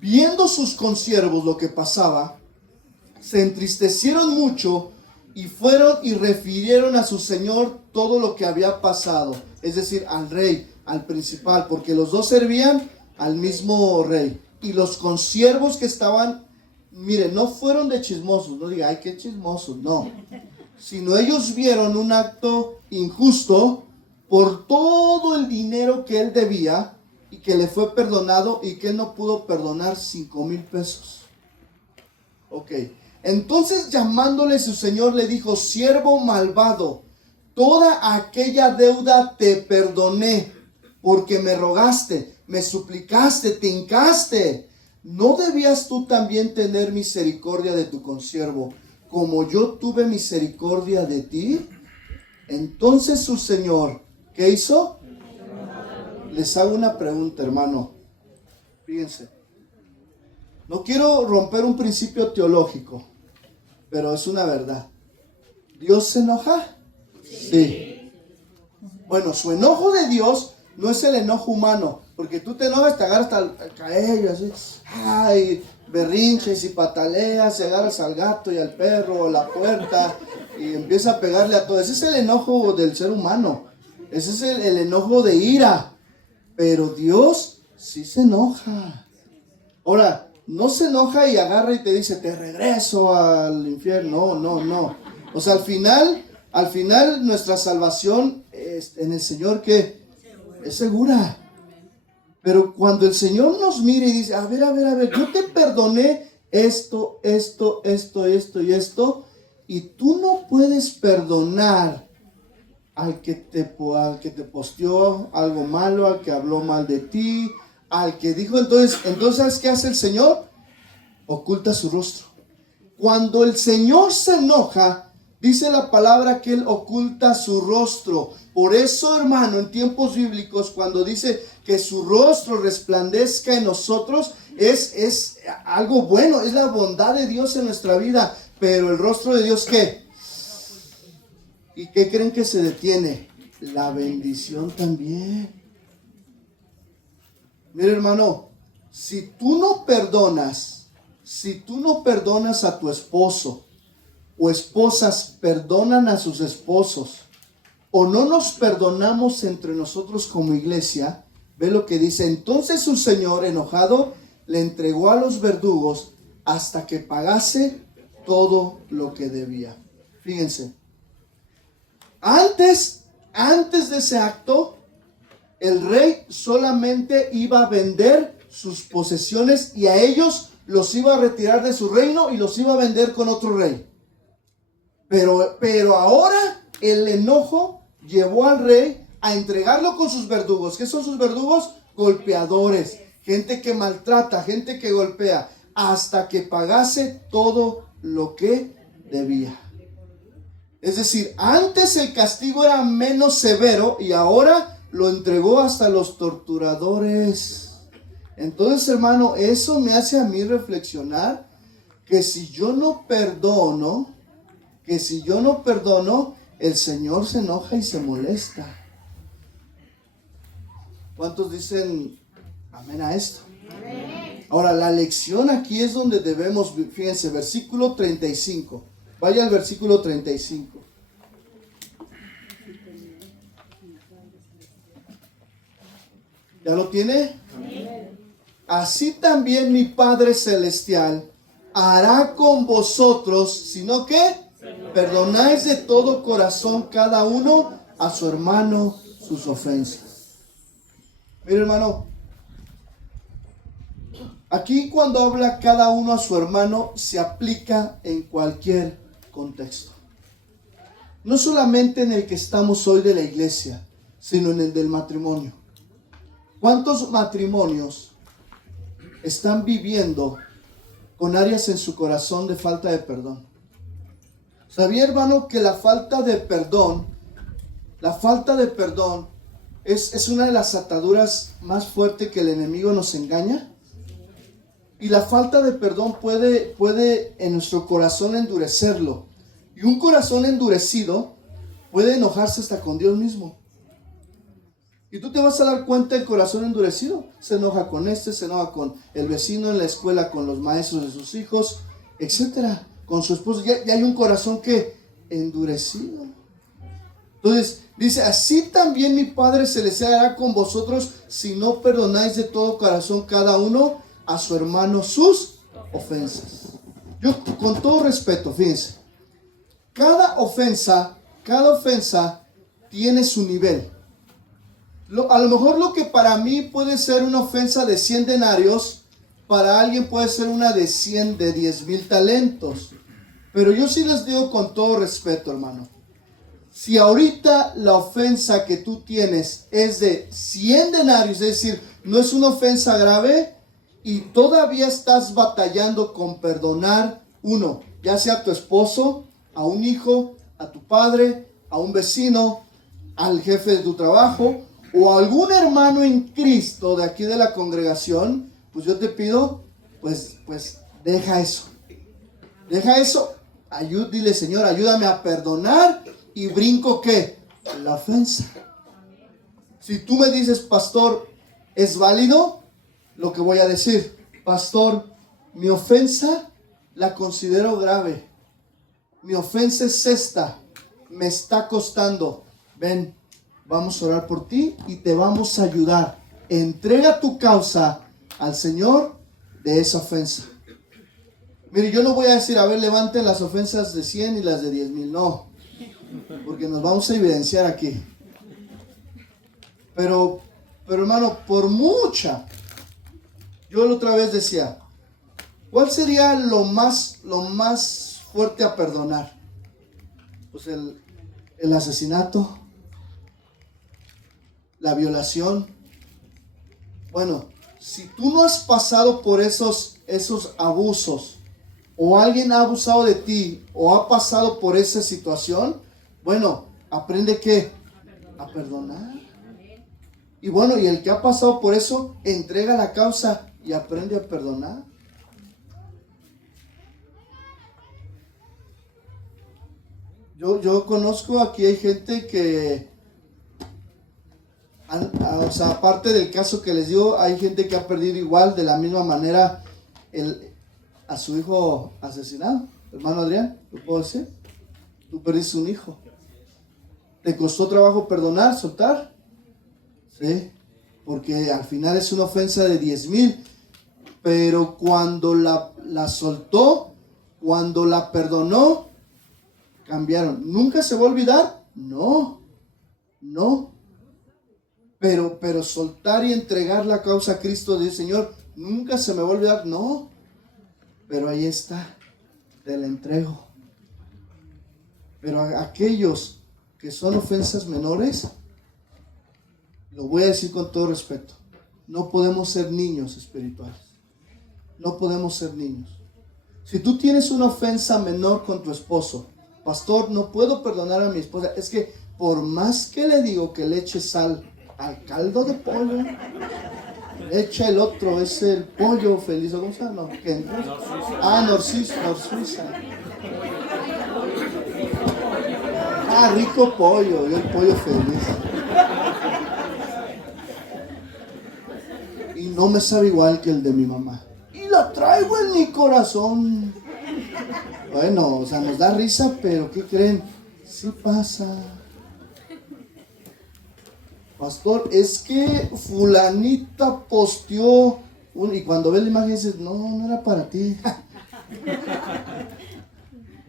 Viendo sus consiervos lo que pasaba, se entristecieron mucho y fueron y refirieron a su señor todo lo que había pasado. Es decir, al rey, al principal, porque los dos servían al mismo rey. Y los consiervos que estaban, miren, no fueron de chismosos, no diga, ay, qué chismosos, no. Sino ellos vieron un acto injusto por todo el dinero que él debía y que le fue perdonado y que él no pudo perdonar 5,000 pesos. Ok, entonces llamándole su señor le dijo, siervo malvado, toda aquella deuda te perdoné porque me rogaste, me suplicaste, te hincaste. ¿No debías tú también tener misericordia de tu consiervo, como yo tuve misericordia de ti? Entonces su señor, ¿qué hizo? Les hago una pregunta, hermano. Fíjense. No quiero romper un principio teológico, pero es una verdad. ¿Dios se enoja? Sí. Bueno, su enojo de Dios no es el enojo humano, porque tú te enojas, te agarras hasta el cabello, así, ay, berrinches y pataleas, y agarras al gato y al perro, o la puerta, y empieza a pegarle a todo. Ese es el enojo del ser humano, ese es el enojo de ira, pero Dios sí se enoja. Ahora, no se enoja y agarra y te dice, te regreso al infierno, no. O sea, al final nuestra salvación en el Señor, ¿qué? Es segura. Pero cuando el Señor nos mira y dice, a ver, yo te perdoné esto, y esto, y tú no puedes perdonar al que te posteó algo malo, al que habló mal de ti, al que dijo, entonces ¿sabes qué hace el Señor? Oculta su rostro. Cuando el Señor se enoja, dice la palabra que Él oculta su rostro. Por eso, hermano, en tiempos bíblicos, cuando dice que su rostro resplandezca en nosotros, es algo bueno, es la bondad de Dios en nuestra vida. Pero el rostro de Dios, ¿qué? ¿Y qué creen que se detiene? La bendición también. Mira, hermano, si tú no perdonas a tu esposo, o esposas perdonan a sus esposos, o no nos perdonamos entre nosotros como iglesia, ve lo que dice, entonces su señor enojado le entregó a los verdugos hasta que pagase todo lo que debía. Fíjense, antes de ese acto, el rey solamente iba a vender sus posesiones y a ellos los iba a retirar de su reino y los iba a vender con otro rey. Pero ahora el enojo llevó al rey a entregarlo con sus verdugos. ¿Qué son sus verdugos? Golpeadores, gente que maltrata, gente que golpea, hasta que pagase todo lo que debía. Es decir, antes el castigo era menos severo y ahora lo entregó hasta los torturadores. Entonces, hermano, eso me hace a mí reflexionar que si yo no perdono, que si yo no perdono, el Señor se enoja y se molesta. ¿Cuántos dicen amén a esto? Amén. Ahora, la lección aquí es donde debemos, fíjense, versículo 35. Vaya al versículo 35. ¿Ya lo tiene? Amén. Así también mi Padre Celestial hará con vosotros, sino que perdonáis de todo corazón cada uno a su hermano sus ofensas. Mira, hermano, aquí cuando habla cada uno a su hermano se aplica en cualquier contexto. No solamente en el que estamos hoy de la iglesia, sino en el del matrimonio. ¿Cuántos matrimonios están viviendo con áreas en su corazón de falta de perdón? ¿Sabía, hermano, que la falta de perdón es una de las ataduras más fuertes que el enemigo nos engaña? Y la falta de perdón puede en nuestro corazón endurecerlo. Y un corazón endurecido puede enojarse hasta con Dios mismo. Y tú te vas a dar cuenta, el corazón endurecido se enoja con se enoja con el vecino en la escuela, con los maestros de sus hijos, etcétera, con su esposo. Ya hay un corazón que endurecido. Entonces dice, así también mi Padre Celestial hará con vosotros si no perdonáis de todo corazón cada uno a su hermano sus ofensas. Yo con todo respeto, fíjense, cada ofensa tiene su nivel. A lo mejor lo que para mí puede ser una ofensa de 100 denarios, para alguien puede ser una de 10,000 talentos. Pero yo sí les digo con todo respeto, hermano. Si ahorita la ofensa que tú tienes es de 100 denarios, es decir, no es una ofensa grave, y todavía estás batallando con perdonar uno, ya sea a tu esposo, a un hijo, a tu padre, a un vecino, al jefe de tu trabajo, o algún hermano en Cristo de aquí de la congregación, pues yo te pido, pues deja eso. Dile, Señor, ayúdame a perdonar, y brinco, ¿qué? La ofensa. Si tú me dices, pastor, ¿es válido lo que voy a decir? Pastor, mi ofensa la considero grave. Mi ofensa es esta. Me está costando. Ven, vamos a orar por ti y te vamos a ayudar. Entrega tu causa al Señor de esa ofensa. Mire, yo no voy a decir, a ver, levanten las ofensas de 100 y las de 10,000. No, porque nos vamos a evidenciar aquí. Pero hermano, por mucha, yo la otra vez decía, ¿cuál sería lo más fuerte a perdonar? Pues el asesinato, la violación. Bueno, si tú no has pasado por esos abusos, o alguien ha abusado de ti, o ha pasado por esa situación, bueno, aprende ¿qué? A perdonar. Y bueno, y el que ha pasado por eso, entrega la causa y aprende a perdonar. Yo conozco, aquí hay gente que, o sea, aparte del caso que les digo, hay gente que ha perdido igual, de la misma manera, a su hijo asesinado. Hermano Adrián, ¿lo puedo decir? Tú perdiste un hijo. ¿Te costó trabajo perdonar, soltar? Sí, porque al final es una ofensa de 10,000. Pero cuando la soltó, cuando la perdonó, cambiaron. ¿Nunca se va a olvidar? No. Pero soltar y entregar la causa a Cristo, dice, Señor, nunca se me va a olvidar. No. Pero ahí está, te la entrego. Pero a aquellos que son ofensas menores, lo voy a decir con todo respeto, no podemos ser niños espirituales. No podemos ser niños. Si tú tienes una ofensa menor con tu esposo, pastor, no puedo perdonar a mi esposa, es que por más que le digo que le eche sal al caldo de pollo, echa el otro, es el pollo feliz, ¿cómo se llama? Narcisa. Rico pollo, yo el pollo feliz. Y no me sabe igual que el de mi mamá. Y la traigo en mi corazón. Bueno, o sea, nos da risa, pero ¿qué creen? Sí pasa. Pastor, es que fulanita posteó y cuando ves la imagen dices, no era para ti.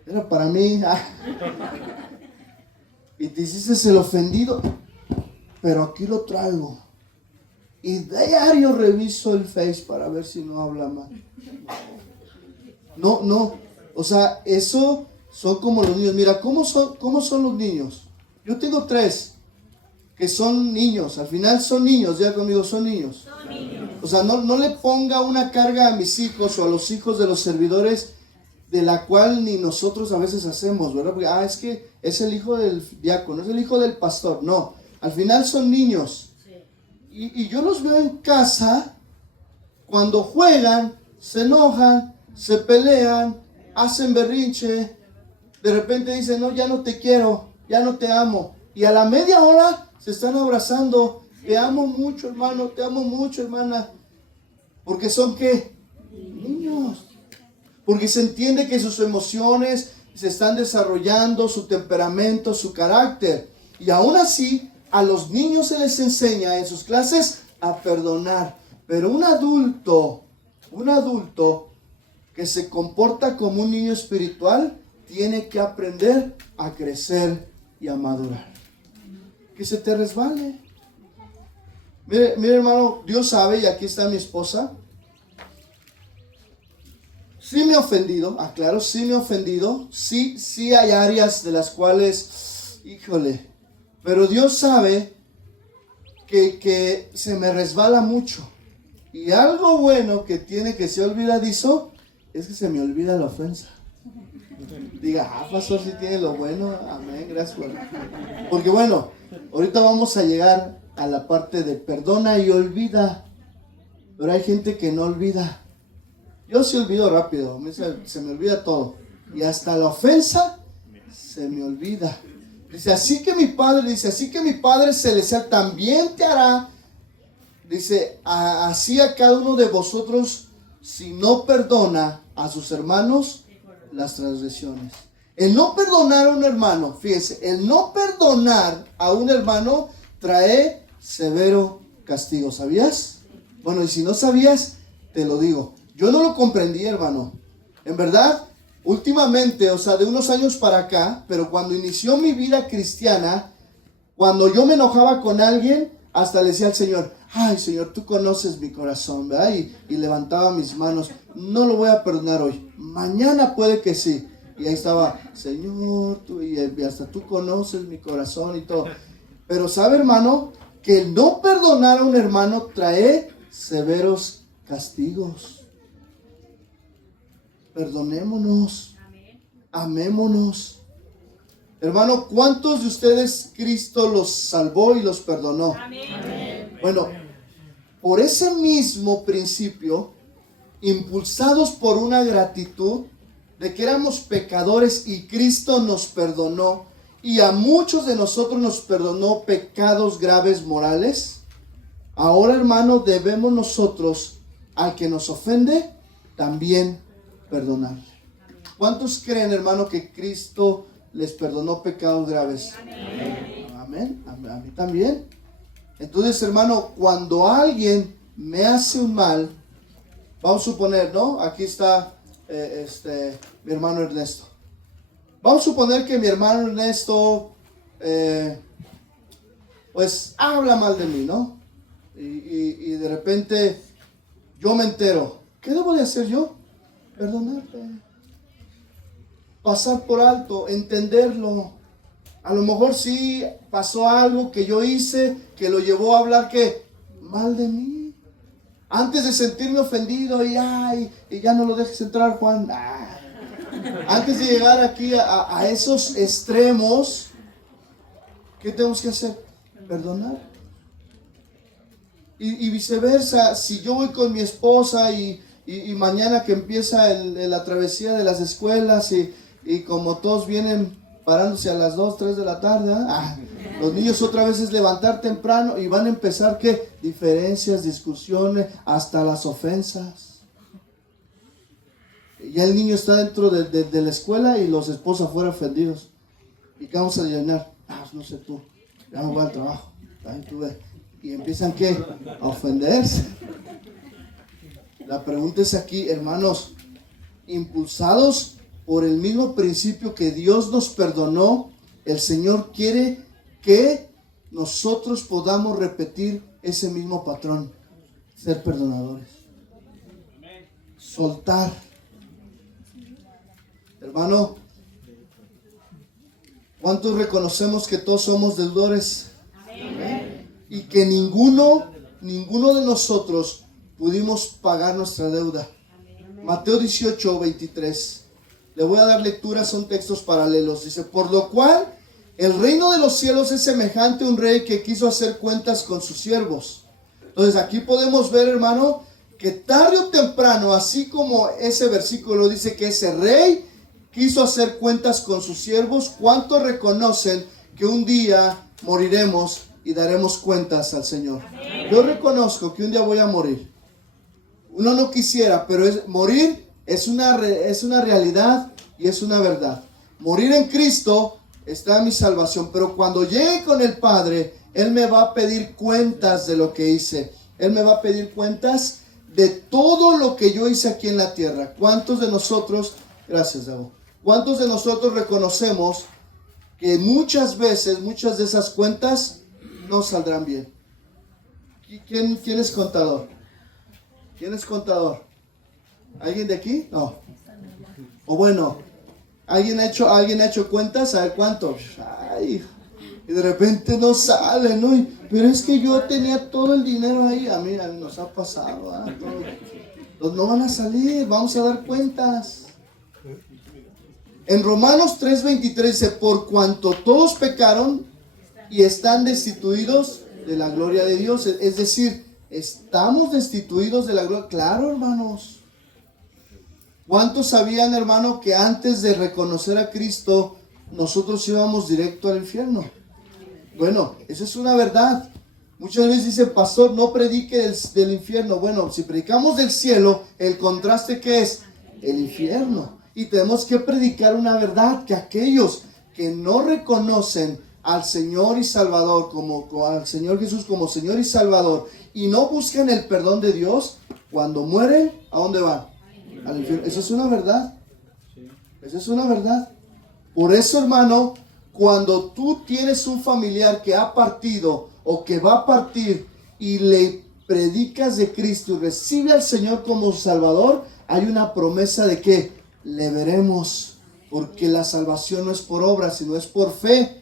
Era para mí. Y te hiciste el ofendido. Pero aquí lo traigo. Y diario reviso el Face para ver si no habla mal. No. O sea, eso son como los niños. Mira, ¿cómo son los niños? Yo tengo 3 que son niños. Al final son niños. Ya conmigo, son niños. O sea, no le ponga una carga a mis hijos o a los hijos de los servidores de la cual ni nosotros a veces hacemos, ¿verdad? Porque, es que es el hijo del diácono, es el hijo del pastor. No, al final son niños. Y yo los veo en casa, cuando juegan, se enojan, se pelean, hacen berrinche, de repente dicen, no, ya no te quiero, ya no te amo. Y a la media hora se están abrazando, te amo mucho hermano, te amo mucho hermana. Porque son ¿qué? Niños. Porque se entiende que sus emociones se están desarrollando, su temperamento, su carácter. Y aún así, a los niños se les enseña en sus clases a perdonar. Pero un adulto que se comporta como un niño espiritual, tiene que aprender a crecer y a madurar. Que se te resbale. Mire hermano, Dios sabe, y aquí está mi esposa. Sí me he ofendido, aclaro, sí me he ofendido. Sí hay áreas de las cuales, híjole, pero Dios sabe que se me resbala mucho. Y algo bueno que tiene que ser olvidadizo es que se me olvida la ofensa. Diga, pastor, si tiene lo bueno, amén, gracias. Porque bueno, ahorita vamos a llegar a la parte de perdona y olvida. Pero hay gente que no olvida. Yo sí olvido rápido, se me olvida todo. Y hasta la ofensa se me olvida. Dice, así que mi Padre Celestial también te hará. Dice, así a cada uno de vosotros, si no perdona a sus hermanos las transgresiones. El no perdonar a un hermano, fíjense, el no perdonar a un hermano trae severo castigo. ¿Sabías? Bueno, y si no sabías, te lo digo. Yo no lo comprendí, hermano. En verdad, últimamente, o sea, de unos años para acá, pero cuando inició mi vida cristiana, cuando yo me enojaba con alguien, hasta le decía al Señor, ay Señor, tú conoces mi corazón, ¿verdad? Y levantaba mis manos, no lo voy a perdonar hoy, mañana puede que sí. Y ahí estaba, Señor, y hasta tú conoces mi corazón y todo. Pero sabe, hermano, que el no perdonar a un hermano trae severos castigos. Perdonémonos, amémonos. Hermano, ¿cuántos de ustedes Cristo los salvó y los perdonó? Amén. Bueno, por ese mismo principio, impulsados por una gratitud de que éramos pecadores y Cristo nos perdonó, y a muchos de nosotros nos perdonó pecados graves morales, ahora, hermano, debemos nosotros, al que nos ofende, también perdonarle. ¿Cuántos creen, hermano, que Cristo les perdonó pecados graves? Amén. A mí también. Entonces, hermano, cuando alguien me hace un mal, vamos a suponer, ¿no? Aquí está mi hermano Ernesto. Vamos a suponer que mi hermano Ernesto, pues, habla mal de mí, ¿no? Y de repente yo me entero. ¿Qué debo de hacer yo? Perdonarte. Pasar por alto, entenderlo. A lo mejor sí pasó algo que yo hice que lo llevó a hablar que mal de mí. Antes de sentirme ofendido y ya no lo dejes entrar, Juan. Antes de llegar aquí a esos extremos, ¿qué tenemos que hacer? Perdonar. Y viceversa, si yo voy con mi esposa y mañana que empieza la travesía de las escuelas y como todos vienen parándose a las 2, 3 de la tarde. Los niños otra vez es levantar temprano y van a empezar, ¿qué? Diferencias, discusiones, hasta las ofensas. Ya el niño está dentro de la escuela y los esposos afuera ofendidos. ¿Y qué vamos a llenar? No sé tú, ya me voy al trabajo. Ahí tú ves. Y empiezan, ¿qué? A ofenderse. La pregunta es aquí, hermanos, impulsados por el mismo principio que Dios nos perdonó, el Señor quiere que nosotros podamos repetir ese mismo patrón, ser perdonadores, soltar. Hermano, ¿cuántos reconocemos que todos somos deudores? Amén. Y que ninguno de nosotros pudimos pagar nuestra deuda. Amén. Mateo 18, 23. Le voy a dar lectura, son textos paralelos. Dice, por lo cual el reino de los cielos es semejante a un rey que quiso hacer cuentas con sus siervos. Entonces aquí podemos ver, hermano, que tarde o temprano, así como ese versículo dice que ese rey quiso hacer cuentas con sus siervos, ¿cuántos reconocen que un día moriremos y daremos cuentas al Señor? Yo reconozco que un día voy a morir. Uno no quisiera, pero morir es una realidad y es una verdad. Morir en Cristo está mi salvación, pero cuando llegue con el Padre, Él me va a pedir cuentas de lo que hice. Él me va a pedir cuentas de todo lo que yo hice aquí en la tierra. ¿Cuántos de nosotros, gracias Dago, cuántos de nosotros reconocemos que muchas veces, muchas de esas cuentas no saldrán bien? ¿Quién es contador? ¿Quién es contador? ¿Alguien de aquí? No. O bueno, ¿alguien ha hecho cuentas? A ver cuánto. Ay, y de repente no sale, ¿no? Pero es que yo tenía todo el dinero ahí. A mí nos ha pasado. Los no van a salir, vamos a dar cuentas. En Romanos 3:23 dice, por cuanto todos pecaron y están destituidos de la gloria de Dios. Es decir, estamos destituidos de la gloria. Claro, hermanos. ¿Cuántos sabían, hermano, que antes de reconocer a Cristo, nosotros íbamos directo al infierno? Bueno, eso es una verdad. Muchas veces dicen, pastor, no predique del infierno. Bueno, si predicamos del cielo, el contraste, ¿qué es? El infierno. Y tenemos que predicar una verdad, que aquellos que no reconocen al Señor y Salvador, al Señor Jesús como Señor y Salvador, y no buscan el perdón de Dios, cuando mueren, ¿a dónde van? Al infierno. Eso es una verdad. Eso es una verdad. Por eso, hermano, cuando tú tienes un familiar que ha partido o que va a partir y le predicas de Cristo y recibe al Señor como Salvador, hay una promesa de que le veremos, porque la salvación no es por obras, sino es por fe,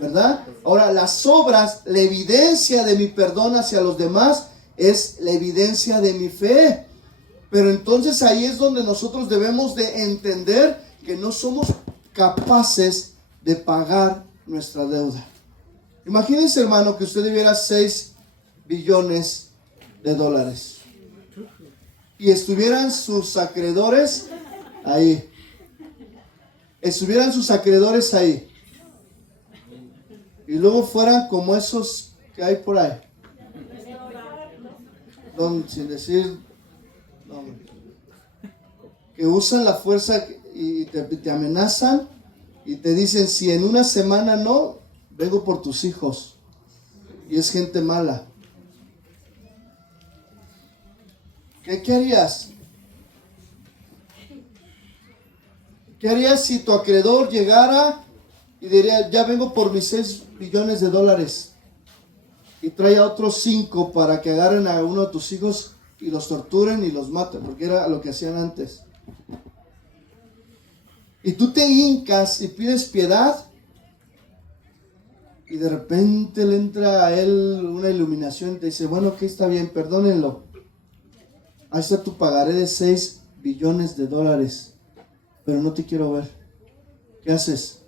¿verdad? Ahora, las obras, la evidencia de mi perdón hacia los demás es la evidencia de mi fe. Pero entonces ahí es donde nosotros debemos de entender que no somos capaces de pagar nuestra deuda. Imagínense, hermano, que usted debiera 6 billones de dólares y estuvieran sus acreedores ahí. Estuvieran sus acreedores ahí. Y luego fueran como esos que hay por ahí. Sin decir... que usan la fuerza y te amenazan y te dicen, si en una semana no, vengo por tus hijos. Y es gente mala. ¿Qué harías? ¿Qué harías si tu acreedor llegara y diría, ya vengo por mis 6 billones de dólares? Y trae a otros 5 para que agarren a uno de tus hijos y los torturen y los maten, porque era lo que hacían antes. Y tú te hincas y pides piedad, y de repente le entra a él una iluminación y te dice, bueno, que está bien, perdónenlo. Ahí está tu pagaré de 6 billones de dólares, pero no te quiero ver. ¿Qué haces?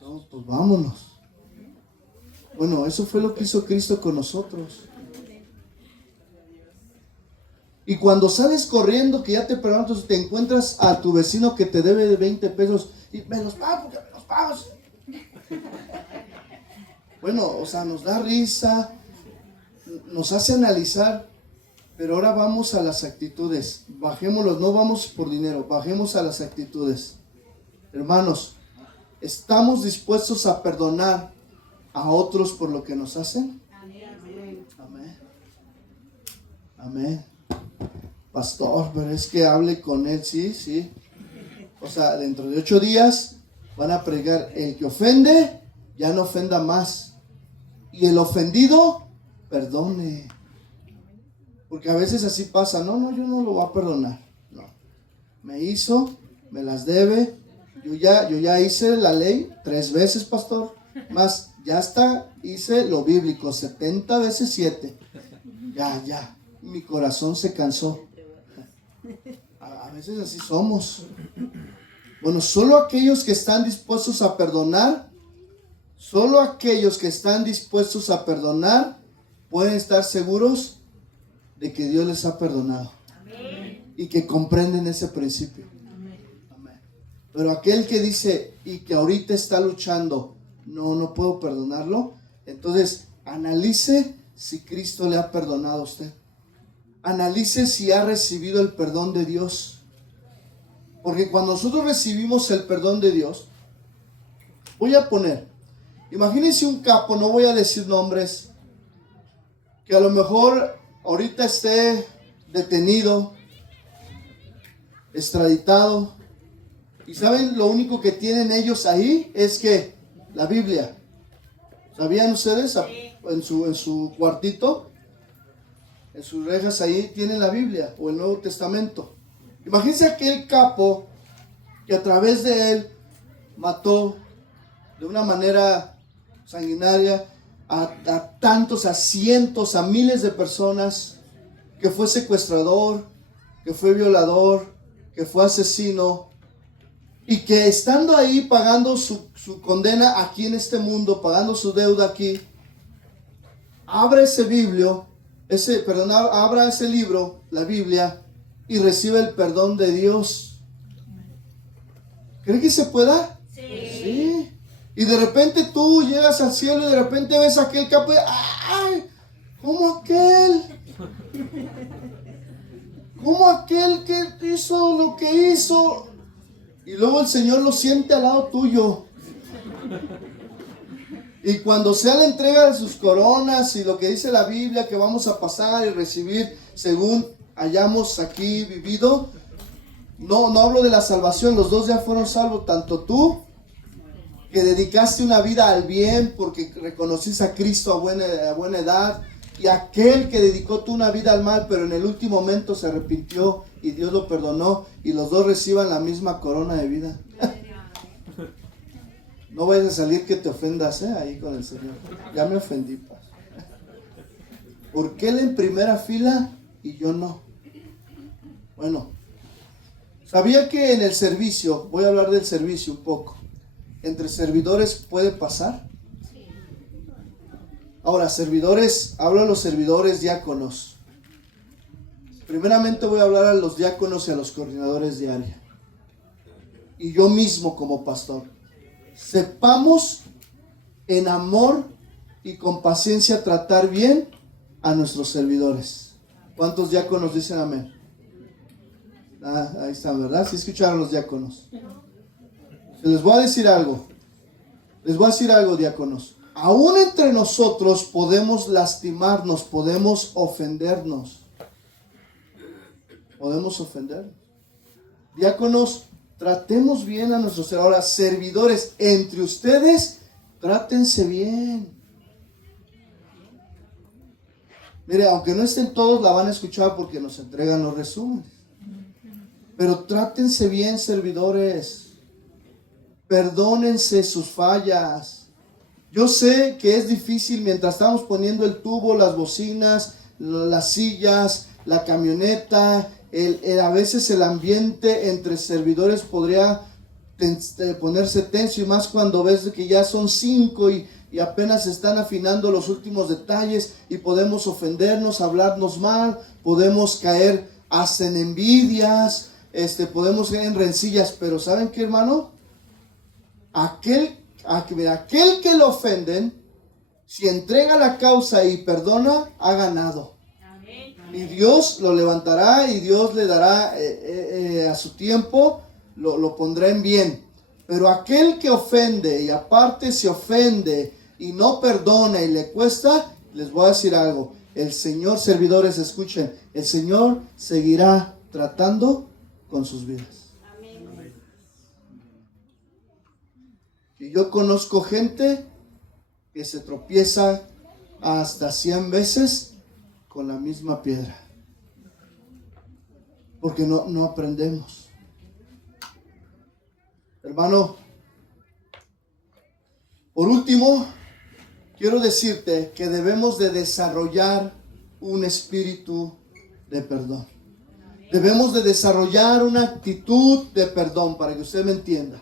No, pues vámonos. Bueno, eso fue lo que hizo Cristo con nosotros. Y cuando sales corriendo, que ya te perdonaron, te encuentras a tu vecino que te debe 20 pesos y me los pago porque me los pago. Bueno, o sea, nos da risa, nos hace analizar, pero ahora vamos a las actitudes. Bajémoslos, no vamos por dinero, bajemos a las actitudes. Hermanos, ¿estamos dispuestos a perdonar a otros por lo que nos hacen? Amén. Amén. Amén. Pastor, pero es que hable con él, sí. O sea, dentro de 8 días van a pregar, el que ofende, ya no ofenda más. Y el ofendido, perdone. Porque a veces así pasa, no, yo no lo voy a perdonar. No. Me hizo, me las debe. Yo ya hice la ley 3 veces, pastor. Más, ya está, hice lo bíblico, 70 veces 7. Ya. Mi corazón se cansó. A veces así somos. Bueno, solo aquellos que están dispuestos a perdonar, pueden estar seguros de que Dios les ha perdonado. Amén. Y que comprenden ese principio. Amén. Pero aquel que dice y que ahorita está luchando, no puedo perdonarlo, entonces analice si Cristo le ha perdonado a usted. Analice si ha recibido el perdón de Dios. Porque cuando nosotros recibimos el perdón de Dios, voy a poner, imagínense un capo, no voy a decir nombres, que a lo mejor ahorita esté detenido, extraditado, y ¿saben? Lo único que tienen ellos ahí es que la Biblia. ¿Sabían ustedes? En su cuartito, en sus rejas ahí tienen la Biblia o el Nuevo Testamento. Imagínense aquel capo que a través de él mató de una manera sanguinaria a tantos, a cientos, a miles de personas, que fue secuestrador, que fue violador, que fue asesino, y que estando ahí pagando su condena aquí en este mundo, pagando su deuda aquí, abra ese libro, la Biblia, y recibe el perdón de Dios. ¿Cree que se pueda? Sí. Y de repente tú llegas al cielo y de repente ves a aquel capo y ¡ay! ¿Cómo aquel que hizo lo que hizo? Y luego el Señor lo siente al lado tuyo. Y cuando sea la entrega de sus coronas y lo que dice la Biblia que vamos a pasar y recibir según hayamos aquí vivido, no hablo de la salvación, los dos ya fueron salvos, tanto tú que dedicaste una vida al bien porque reconociste a Cristo a buena edad, y aquel que dedicó tú una vida al mal pero en el último momento se arrepintió y Dios lo perdonó, y los dos reciban la misma corona de vida. No vayas a salir que te ofendas ahí con el Señor. Ya me ofendí, pues. ¿Por qué él en primera fila y yo no? Bueno, ¿sabía que en el servicio, voy a hablar del servicio un poco, entre servidores puede pasar? Ahora, servidores, hablo a los servidores diáconos. Primeramente voy a hablar a los diáconos y a los coordinadores de área. Y yo mismo como pastor. Sepamos en amor y con paciencia tratar bien a nuestros servidores. ¿Cuántos diáconos dicen amén? Ahí están, ¿verdad? ¿Sí escucharon los diáconos? Les voy a decir algo. Diáconos. Aún entre nosotros podemos lastimarnos, podemos ofendernos. Diáconos, tratemos bien a nuestros servidores. Ahora, servidores, entre ustedes, trátense bien. Mire, aunque no estén todos, la van a escuchar porque nos entregan los resúmenes. Pero trátense bien, servidores. Perdónense sus fallas. Yo sé que es difícil mientras estamos poniendo el tubo, las bocinas, las sillas, la camioneta. A veces el ambiente entre servidores podría ponerse tenso, y más cuando ves que ya son 5 y apenas están afinando los últimos detalles, y podemos ofendernos, hablarnos mal, podemos caer hasta en envidias, podemos caer en rencillas. Pero ¿saben qué, hermano? aquel que lo ofenden, si entrega la causa y perdona, ha ganado. Y Dios lo levantará y Dios le dará a su tiempo, lo pondrá en bien. Pero aquel que ofende y aparte se ofende y no perdona y le cuesta, les voy a decir algo. El Señor, servidores, escuchen, el Señor seguirá tratando con sus vidas. Amén. Y yo conozco gente que se tropieza hasta 100 veces con la misma piedra. Porque no aprendemos. Hermano, por último, quiero decirte que debemos de desarrollar un espíritu de perdón. Debemos de desarrollar una actitud de perdón, para que usted me entienda.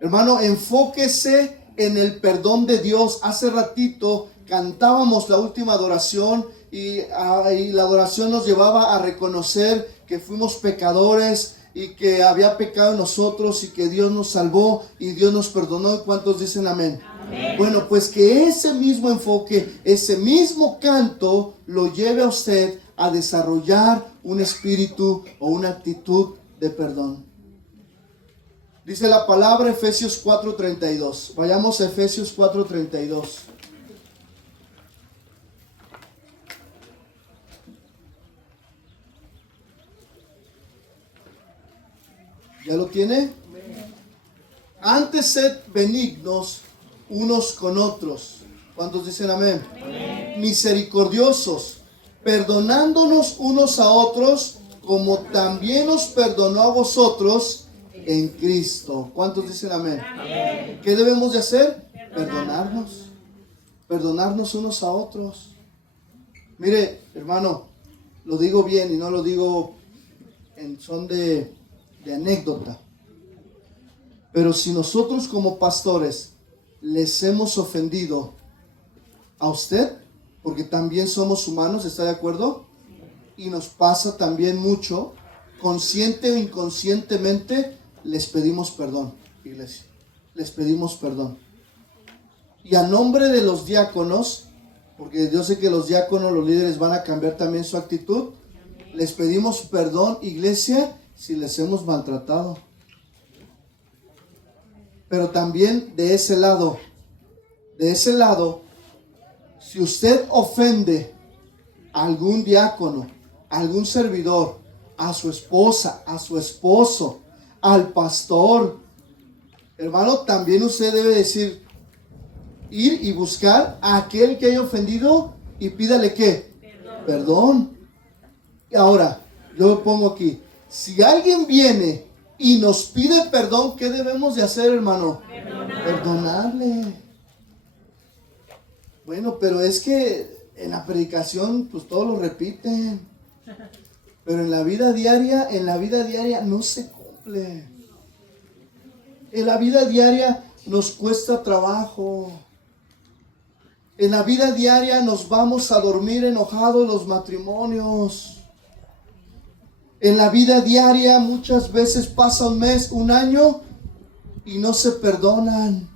Hermano, enfóquese en el perdón de Dios. Hace ratito cantábamos la última adoración y la adoración nos llevaba a reconocer que fuimos pecadores y que había pecado en nosotros y que Dios nos salvó y Dios nos perdonó. ¿Cuántos dicen amén? Amén. Bueno, pues que ese mismo enfoque, ese mismo canto lo lleve a usted a desarrollar un espíritu o una actitud de perdón. Dice la palabra Efesios 4:32. Vayamos a Efesios 4:32. ¿Ya lo tiene? Antes sed benignos unos con otros. ¿Cuántos dicen amén? Amén. Misericordiosos, perdonándonos unos a otros, como también os perdonó a vosotros en Cristo. ¿Cuántos dicen amén? Amén. ¿Qué debemos de hacer? Perdonarnos. Perdonarnos unos a otros. Mire, hermano, lo digo bien y no lo digo en son de anécdota. Pero si nosotros como pastores les hemos ofendido a usted, porque también somos humanos, ¿está de acuerdo? Y nos pasa también mucho, consciente o inconscientemente, les pedimos perdón, iglesia. Les pedimos perdón. Y a nombre de los diáconos, porque yo sé que los diáconos, los líderes van a cambiar también su actitud, les pedimos perdón, iglesia, si les hemos maltratado. Pero también de ese lado, si usted ofende a algún diácono, a algún servidor, a su esposa, a su esposo, al pastor, hermano, también usted debe decir, ir y buscar a aquel que haya ofendido y pídale ¿qué? Perdón. Y ahora, yo pongo aquí, si alguien viene y nos pide perdón, ¿qué debemos de hacer, hermano? Perdonarle. Bueno, pero es que en la predicación, pues todos lo repiten. Pero en la vida diaria no se cumple. En la vida diaria nos cuesta trabajo. En la vida diaria nos vamos a dormir enojados los matrimonios. En la vida diaria muchas veces pasa un mes, un año y no se perdonan.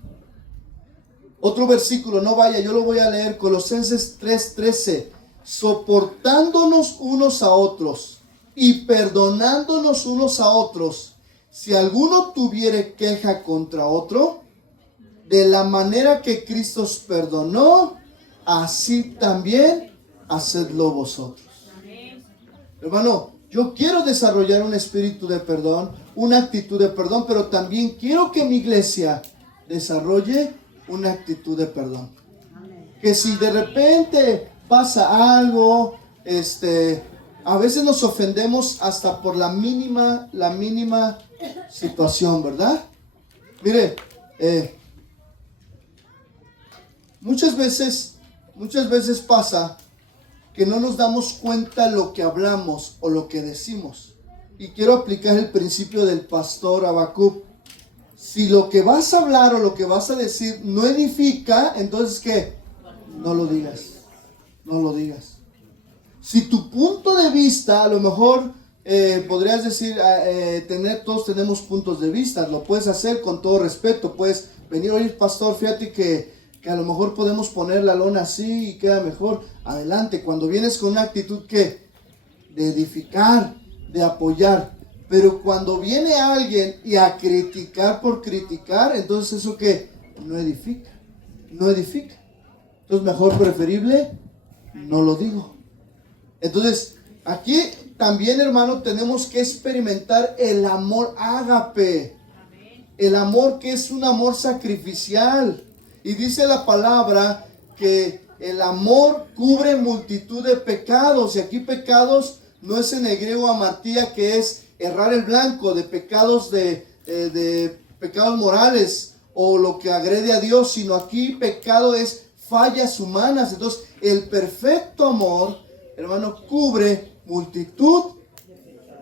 Otro versículo, no vaya, yo lo voy a leer, Colosenses 3:13. Soportándonos unos a otros y perdonándonos unos a otros, si alguno tuviere queja contra otro, de la manera que Cristo os perdonó, así también hacedlo vosotros. Hermano, yo quiero desarrollar un espíritu de perdón, una actitud de perdón, pero también quiero que mi iglesia desarrolle una actitud de perdón. Que si de repente pasa algo, a veces nos ofendemos hasta por la mínima situación, ¿verdad? Mire, muchas veces pasa que no nos damos cuenta lo que hablamos o lo que decimos. Y quiero aplicar el principio del pastor Habacuc. Si lo que vas a hablar o lo que vas a decir no edifica, entonces ¿qué? No lo digas. No lo digas. Si tu punto de vista a lo mejor podrías decir, todos tenemos puntos de vista, lo puedes hacer con todo respeto, puedes venir, oye pastor, fíjate que a lo mejor podemos poner la lona así y queda mejor, adelante, cuando vienes con una actitud que de edificar, de apoyar, pero cuando viene alguien y a criticar por criticar, entonces eso que no edifica, no edifica, entonces mejor preferible, no lo digo. Entonces, aquí también, hermano, tenemos que experimentar el amor ágape. El amor que es un amor sacrificial. Y dice la palabra que el amor cubre multitud de pecados. Y aquí pecados no es en el griego amartía, que es errar el blanco, de pecados de pecados morales o lo que agrede a Dios, sino aquí pecado es fallas humanas. Entonces, el perfecto amor, hermano, cubre multitud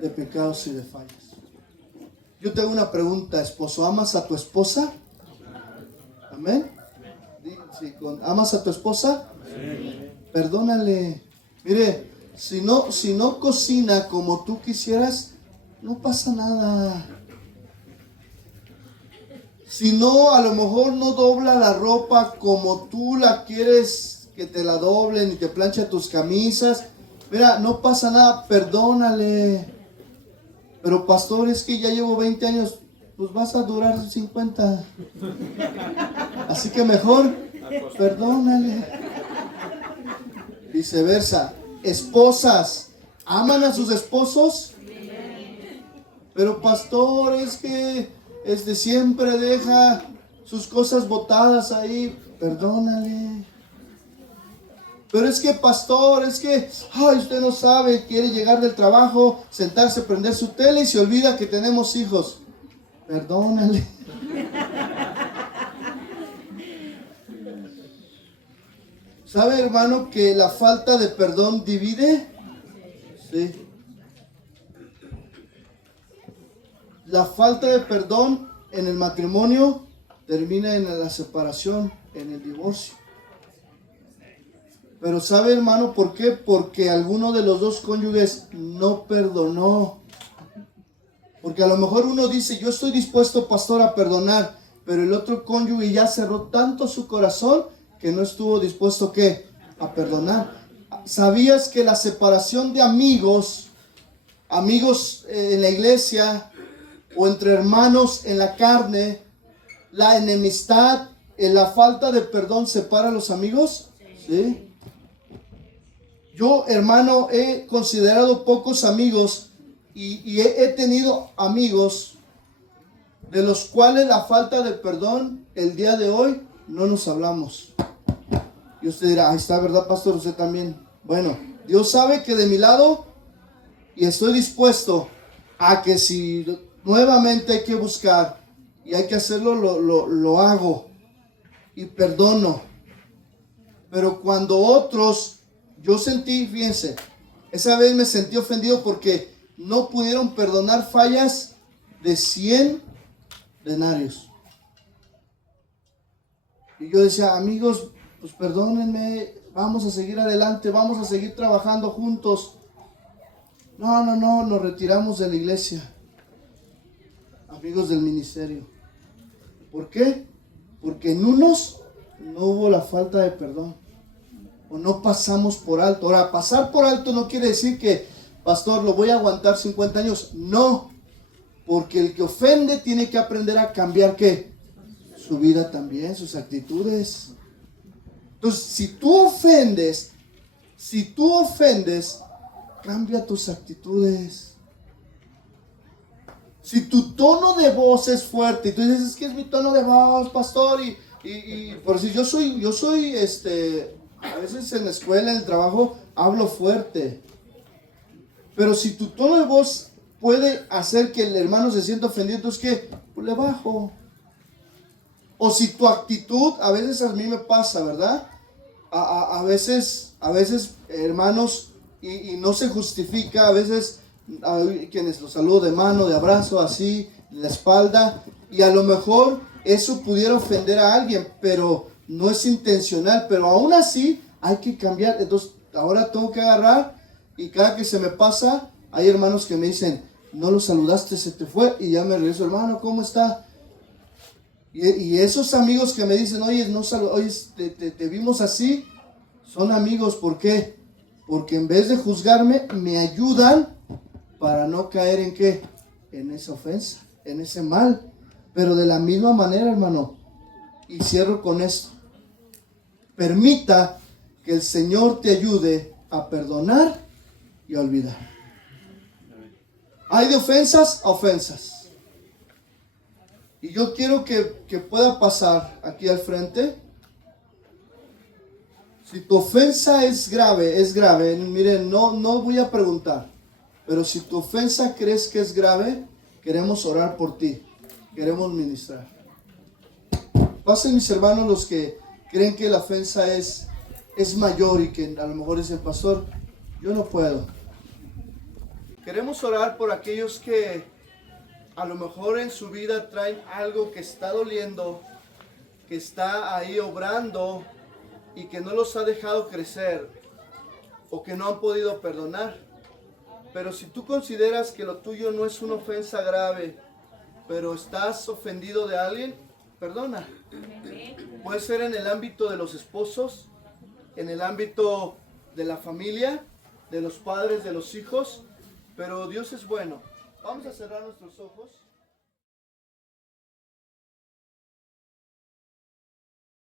de pecados y de fallas. Yo te hago una pregunta, esposo, ¿amas a tu esposa? Amén. Sí, ¿amas a tu esposa? Sí. Perdónale. Mire, si no cocina como tú quisieras, no pasa nada. Si no, a lo mejor no dobla la ropa como tú la quieres que te la doblen y te plancha tus camisas, mira, no pasa nada, perdónale. Pero pastor, es que ya llevo 20 años, pues vas a durar 50. Así que mejor, perdónale. Viceversa, esposas, ¿aman a sus esposos? Pero pastor, es que siempre deja sus cosas botadas ahí, perdónale. Pero es que pastor, ay, usted no sabe, quiere llegar del trabajo, sentarse, prender su tele y se olvida que tenemos hijos. Perdónale. ¿Sabe, hermano, que la falta de perdón divide? Sí. La falta de perdón en el matrimonio termina en la separación, en el divorcio. Pero ¿sabe, hermano, por qué? Porque alguno de los dos cónyuges no perdonó. Porque a lo mejor uno dice, yo estoy dispuesto, pastor, a perdonar, pero el otro cónyuge ya cerró tanto su corazón que no estuvo dispuesto, ¿qué? A perdonar. ¿Sabías que la separación de amigos en la iglesia o entre hermanos en la carne, la enemistad, la falta de perdón separa a los amigos? ¿Sí? Yo, hermano, he considerado pocos amigos y he tenido amigos de los cuales la falta de perdón, el día de hoy, no nos hablamos. Y usted dirá, ahí está, ¿verdad, pastor? Usted también. Bueno, Dios sabe que de mi lado, y estoy dispuesto a que si nuevamente hay que buscar y hay que hacerlo, lo hago y perdono. Pero cuando otros, yo sentí, fíjense, esa vez me sentí ofendido porque no pudieron perdonar fallas de 100 denarios. Y yo decía, amigos, pues perdónenme, vamos a seguir adelante, vamos a seguir trabajando juntos. No, nos retiramos de la iglesia. Amigos del ministerio. ¿Por qué? Porque en unos no hubo la falta de perdón. O no pasamos por alto. Ahora, pasar por alto no quiere decir que, pastor, lo voy a aguantar 50 años. No. Porque el que ofende tiene que aprender a cambiar, ¿qué? Su vida también, sus actitudes. Entonces, si tú ofendes, cambia tus actitudes. Si tu tono de voz es fuerte y tú dices, es que es mi tono de voz, pastor, y por decir, yo soy, a veces en la escuela, en el trabajo, hablo fuerte. Pero si tu tono de voz puede hacer que el hermano se sienta ofendido, entonces ¿qué? Pues le bajo. O si tu actitud, a veces a mí me pasa, ¿verdad? A veces, hermanos, y no se justifica, a veces hay quienes los saludo de mano, de abrazo, así, en la espalda, y a lo mejor eso pudiera ofender a alguien, pero no es intencional, pero aún así hay que cambiar. Entonces ahora tengo que agarrar y cada que se me pasa, Hay hermanos que me dicen, no lo saludaste, se te fue, y ya me regreso, hermano, ¿cómo está? Y esos amigos que me dicen, oye, no oye, te vimos así, son amigos. ¿Por qué? Porque en vez de juzgarme, me ayudan para no caer en qué, en esa ofensa, en ese mal. Pero de la misma manera, hermano, y cierro con esto, permita que el Señor te ayude a perdonar y a olvidar. Hay de ofensas a ofensas. Y yo quiero que pueda pasar aquí al frente. Si tu ofensa es grave, miren, no voy a preguntar. Pero si tu ofensa crees que es grave, queremos orar por ti. Queremos ministrar. Pasen mis hermanos los que creen que la ofensa es mayor y que a lo mejor dicen, pastor, yo no puedo. Queremos orar por aquellos que a lo mejor en su vida traen algo que está doliendo, que está ahí obrando y que no los ha dejado crecer o que no han podido perdonar. Pero si tú consideras que lo tuyo no es una ofensa grave, pero estás ofendido de alguien, perdona. Puede ser en el ámbito de los esposos, en el ámbito de la familia, de los padres, de los hijos, pero Dios es bueno. Vamos a cerrar nuestros ojos.